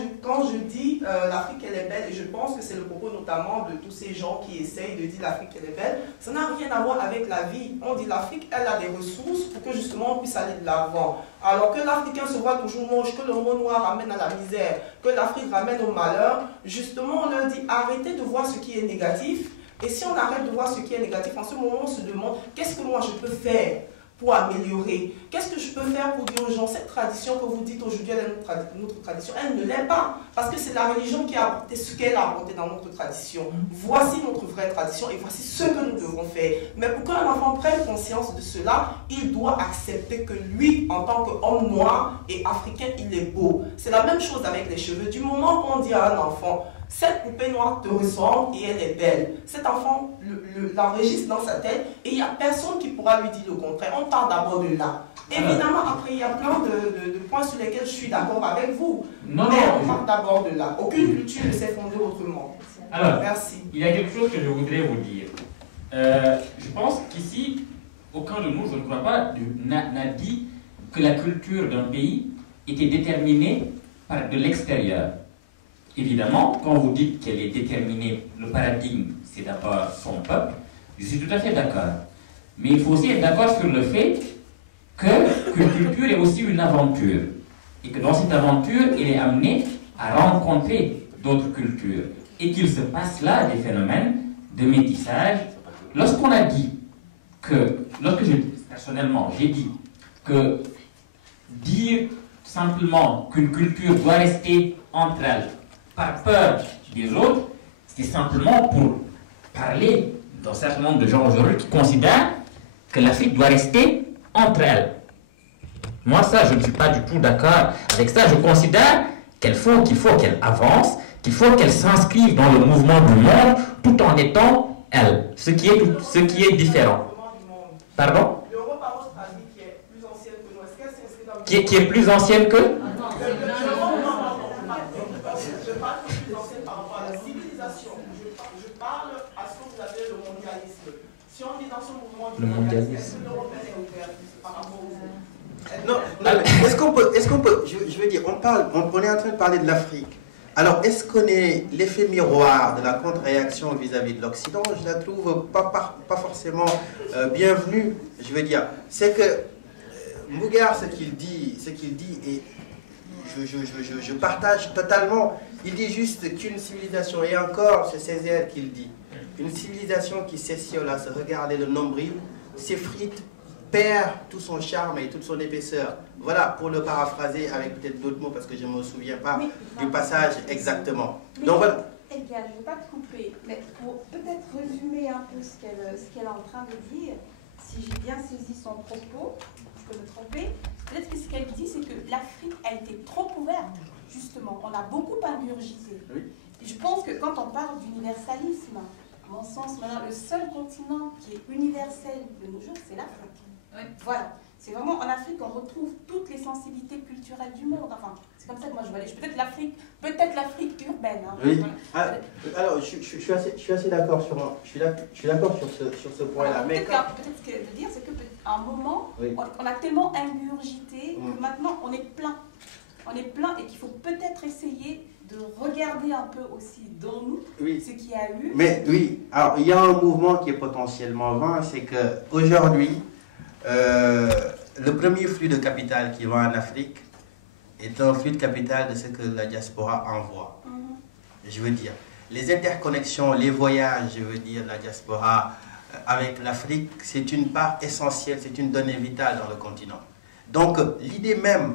je dis l'Afrique, elle est belle, et je pense que c'est le propos notamment de tous ces gens qui essayent de dire l'Afrique, elle est belle, ça n'a rien à voir avec la vie. On dit l'Afrique, elle a des ressources pour que justement on puisse aller de l'avant. Alors que l'Africain se voit toujours moche, que le mot noir ramène à la misère, que l'Afrique ramène au malheur, justement, on leur dit arrêtez de voir ce qui est négatif. Et si on arrête de voir ce qui est négatif, en ce moment, on se demande qu'est-ce que moi je peux faire pour améliorer? Qu'est-ce que je peux faire pour dire aux gens, cette tradition que vous dites aujourd'hui, elle est notre tradition, elle ne l'est pas. Parce que c'est la religion qui a apporté ce qu'elle a apporté dans notre tradition. Voici notre vraie tradition et voici ce que nous devons faire. Mais pour qu'un enfant prenne conscience de cela, il doit accepter que lui, en tant qu'homme noir et africain, il est beau. C'est la même chose avec les cheveux. Du moment qu'on dit à un enfant, cette poupée noire te ressemble et elle est belle. Cet enfant l'enregistre dans sa tête et il n'y a personne qui pourra lui dire le contraire. On part d'abord de là. Évidemment, après, il y a plein de points sur lesquels je suis d'accord avec vous. Mais on part d'abord de là. Aucune culture ne s'est fondée autrement. Alors, merci. Il y a quelque chose que je voudrais vous dire. Je pense qu'ici, aucun de nous, je ne crois pas, n'a dit que la culture d'un pays était déterminée par de l'extérieur. Évidemment, quand vous dites qu'elle est déterminée, le paradigme, c'est d'abord son peuple, je suis tout à fait d'accord. Mais il faut aussi être d'accord sur le fait qu'une culture est aussi une aventure. Et que dans cette aventure, elle est amenée à rencontrer d'autres cultures. Et qu'il se passe là des phénomènes de métissage. Lorsqu'on a dit que, personnellement, j'ai dit que dire simplement qu'une culture doit rester entre elles, par peur des autres, c'est simplement pour parler d'un certain nombre de gens aujourd'hui qui considèrent que l'Afrique doit rester entre elles. Moi, ça, je ne suis pas du tout d'accord avec ça. Je considère qu'il faut qu'elle avance, qu'il faut qu'elle s'inscrive dans le mouvement du monde tout en étant elle, ce qui est différent. Pardon? Qui est plus ancienne que? Le mondialisme. Non, est-ce qu'on peut, je veux dire, on est en train de parler de l'Afrique. Alors, est-ce qu'on est l'effet miroir de la contre-réaction vis-à-vis de l'Occident? Je la trouve pas forcément bienvenue. Je veux dire, c'est que Mbougar, ce qu'il dit, et je partage totalement. Il dit juste qu'une civilisation, et encore, c'est Césaire qui le dit, une civilisation qui s'essiole à se regarder le nombril, s'effrite, perd tout son charme et toute son épaisseur. Voilà, pour le paraphraser avec peut-être d'autres mots, parce que je ne me souviens pas du passage exactement. Donc voilà. Edgar, je ne vais pas te couper, mais pour peut-être résumer un peu ce qu'elle est en train de dire, si j'ai bien saisi son propos, je peux me tromper, peut-être que ce qu'elle dit, c'est que l'Afrique a été trop ouverte, justement. On a beaucoup ingurgité. Oui. Et je pense que quand on parle d'universalisme, à mon sens, maintenant, le seul continent qui est universel de nos jours, c'est l'Afrique. Oui. Voilà. C'est vraiment en Afrique qu'on retrouve toutes les sensibilités culturelles du monde. Enfin, c'est comme ça que moi je vois les choses. Peut-être l'Afrique urbaine. Hein. Oui. Voilà. Alors, je suis assez d'accord sur ce point-là. Peut-être ce que je veux dire, c'est qu'à un moment, oui, on a tellement ingurgité que maintenant on est plein. On est plein et qu'il faut peut-être essayer de regarder un peu aussi dans nous ce qu'il y a eu. Mais oui, alors il y a un mouvement qui est potentiellement vain, c'est qu'aujourd'hui, le premier flux de capital qui va en Afrique est un flux de capital de ce que la diaspora envoie. Je veux dire, les interconnexions, les voyages, je veux dire, la diaspora avec l'Afrique, c'est une part essentielle, c'est une donnée vitale dans le continent. Donc, l'idée même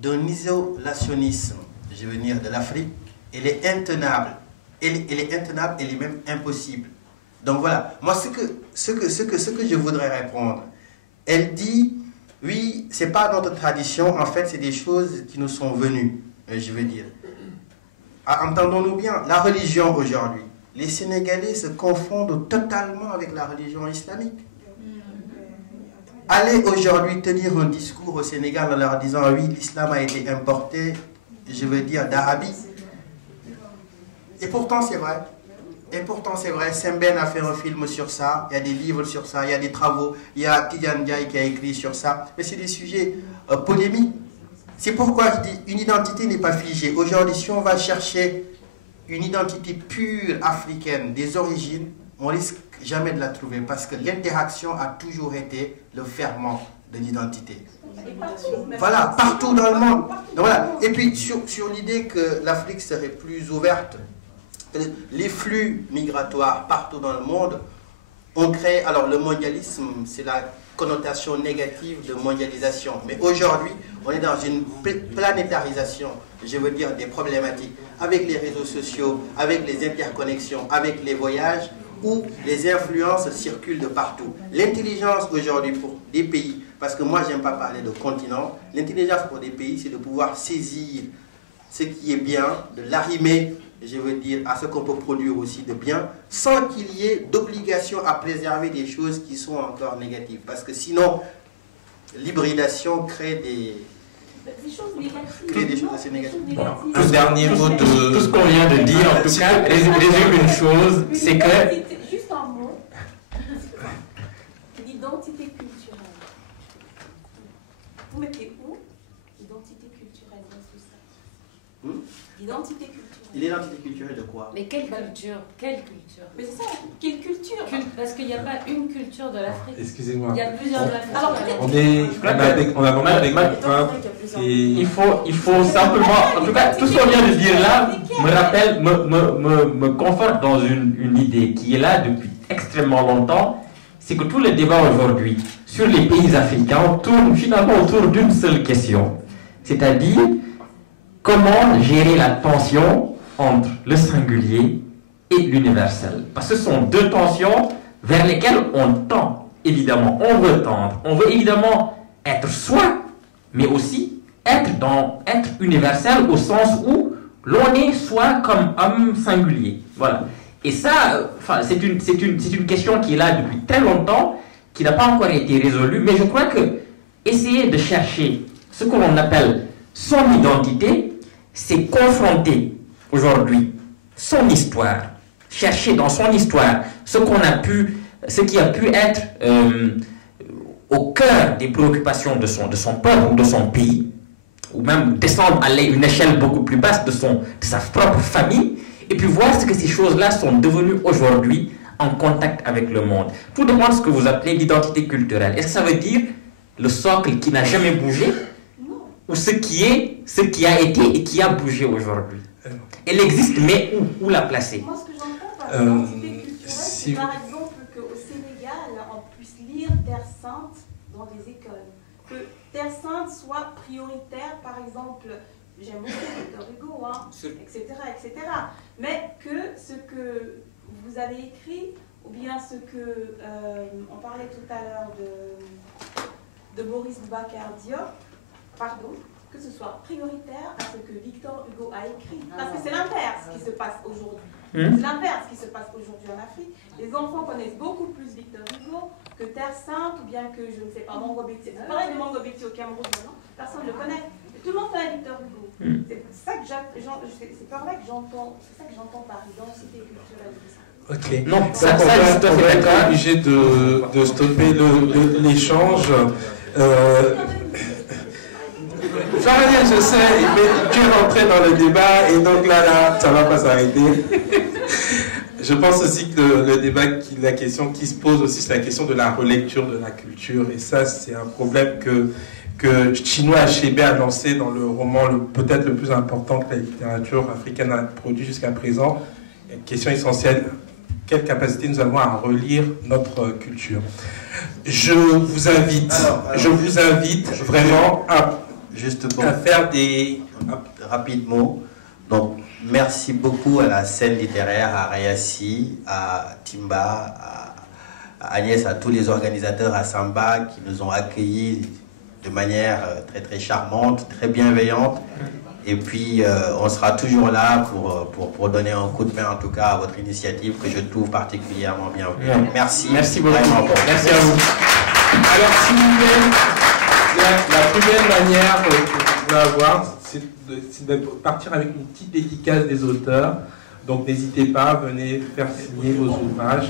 d'un isolationnisme, je veux dire, de l'Afrique, elle est intenable. Elle est même impossible. Donc voilà, moi ce que je voudrais répondre, elle dit, oui, c'est pas notre tradition, en fait, c'est des choses qui nous sont venues, je veux dire. Entendons-nous bien, la religion aujourd'hui, les Sénégalais se confondent totalement avec la religion islamique. Allez aujourd'hui tenir un discours au Sénégal en leur disant, oui, l'islam a été importé, je veux dire, d'Arabie. Et pourtant, c'est vrai. Et pourtant, c'est vrai, Semben a fait un film sur ça, il y a des livres sur ça, il y a des travaux, il y a Tidiane Ndiaye qui a écrit sur ça, mais c'est des sujets polémiques. C'est pourquoi je dis, une identité n'est pas figée. Aujourd'hui, si on va chercher une identité pure africaine, des origines, on risque jamais de la trouver, parce que l'interaction a toujours été le ferment de l'identité. Voilà, partout dans le monde. Donc, voilà. Et puis, sur l'idée que l'Afrique serait plus ouverte, les flux migratoires partout dans le monde ont créé, alors le mondialisme, c'est la connotation négative de mondialisation, mais aujourd'hui, on est dans une planétarisation, je veux dire, des problématiques, avec les réseaux sociaux, avec les interconnexions, avec les voyages, où les influences circulent de partout. L'intelligence aujourd'hui pour des pays, parce que moi j'aime pas parler de continent, l'intelligence pour des pays, c'est de pouvoir saisir ce qui est bien, de l'arrimer, je veux dire, à ce qu'on peut produire aussi de bien, sans qu'il y ait d'obligation à préserver des choses qui sont encore négatives. Parce que sinon, l'hybridation crée des choses assez négatives. Un dernier mot de tout ce qu'on vient de dire, en tout cas, résume une chose, c'est que... Juste un mot. L'identité culturelle. Vous mettez où l'identité culturelle dans tout ça? L'identité culturelle. L'identité culturelle de quoi? Mais quelle culture? Quelle culture? Mais c'est ça, quelle culture? Parce qu'il n'y a pas une culture de l'Afrique. Excusez-moi. Il y a plusieurs de l'Afrique. Alors, on a vraiment avec il faut simplement, en tout cas, tout ce qu'on vient de dire là me rappelle, me conforte dans une idée qui est là depuis extrêmement longtemps, c'est que tous les débats aujourd'hui sur les pays africains tournent finalement autour d'une seule question, c'est-à-dire comment gérer la tension entre le singulier et l'universel. Parce que ce sont deux tensions vers lesquelles on tend, évidemment, on veut tendre. On veut évidemment être soi, mais aussi être universel au sens où l'on est soi comme homme singulier. Voilà. Et ça, c'est une question qui est là depuis très longtemps, qui n'a pas encore été résolue, mais je crois que essayer de chercher ce que l'on appelle son identité, c'est confronter aujourd'hui son histoire, chercher dans son histoire ce qui a pu être au cœur des préoccupations de son peuple ou de son pays, ou même descendre à une échelle beaucoup plus basse de sa propre famille, et puis voir ce que ces choses-là sont devenues aujourd'hui en contact avec le monde. Tout dépend de ce que vous appelez l'identité culturelle. Est-ce que ça veut dire le socle qui n'a jamais bougé, ou ce qui a été et qui a bougé aujourd'hui? Elle existe, mais où la placer? Moi, ce que j'entends par l'identité culturelle, c'est par exemple qu'au Sénégal, on puisse lire Terre Sainte dans les écoles. Que Terre Sainte soit prioritaire, par exemple, j'aime beaucoup Victor Hugo, hein, etc., etc. Mais que ce que vous avez écrit, ou bien ce que on parlait tout à l'heure de Boris Boubacar Diop, pardon, que ce soit prioritaire à ce que Victor Hugo a écrit. Parce que c'est l'inverse qui se passe aujourd'hui. C'est l'inverse qui se passe aujourd'hui en Afrique. Les enfants connaissent beaucoup plus Victor Hugo que Terre Sainte, ou bien que, je ne sais pas, Mongo Betty. C'est pareil de Mongo Betty au Cameroun, non? Personne ne le connaît. Tout le monde connaît Victor Hugo. C'est ça que j'entends par identité culturelle. Ok. Non, ça on va être obligé de stopper l'échange. Faradien, je sais, mais tu es rentré dans le débat et donc là, ça ne va pas s'arrêter. Je pense aussi que le débat, la question qui se pose aussi, c'est la question de la relecture de la culture. Et ça, c'est un problème que Chinua Achebe a lancé dans le roman peut-être le plus important que la littérature africaine a produit jusqu'à présent. Une question essentielle, quelle capacité nous avons à relire notre culture? Je vous invite vraiment à faire des... Rapidement, donc merci beaucoup à la scène littéraire, à Rayassi, à Timba, à Agnès, à tous les organisateurs, à Samba qui nous ont accueillis de manière très très charmante, très bienveillante. Et puis on sera toujours là pour donner un coup de main en tout cas à votre initiative que je trouve particulièrement bienvenue. Merci. Merci beaucoup. Merci à vous. Alors s'il vous plaît, la plus belle manière que vous pouvez avoir, c'est de partir avec une petite dédicace des auteurs. Donc n'hésitez pas, venez faire signer vos ouvrages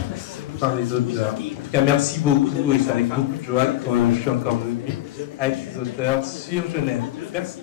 par les auteurs. En tout cas, merci beaucoup et c'est avec beaucoup de joie que je suis encore venu avec les auteurs sur Genève. Merci.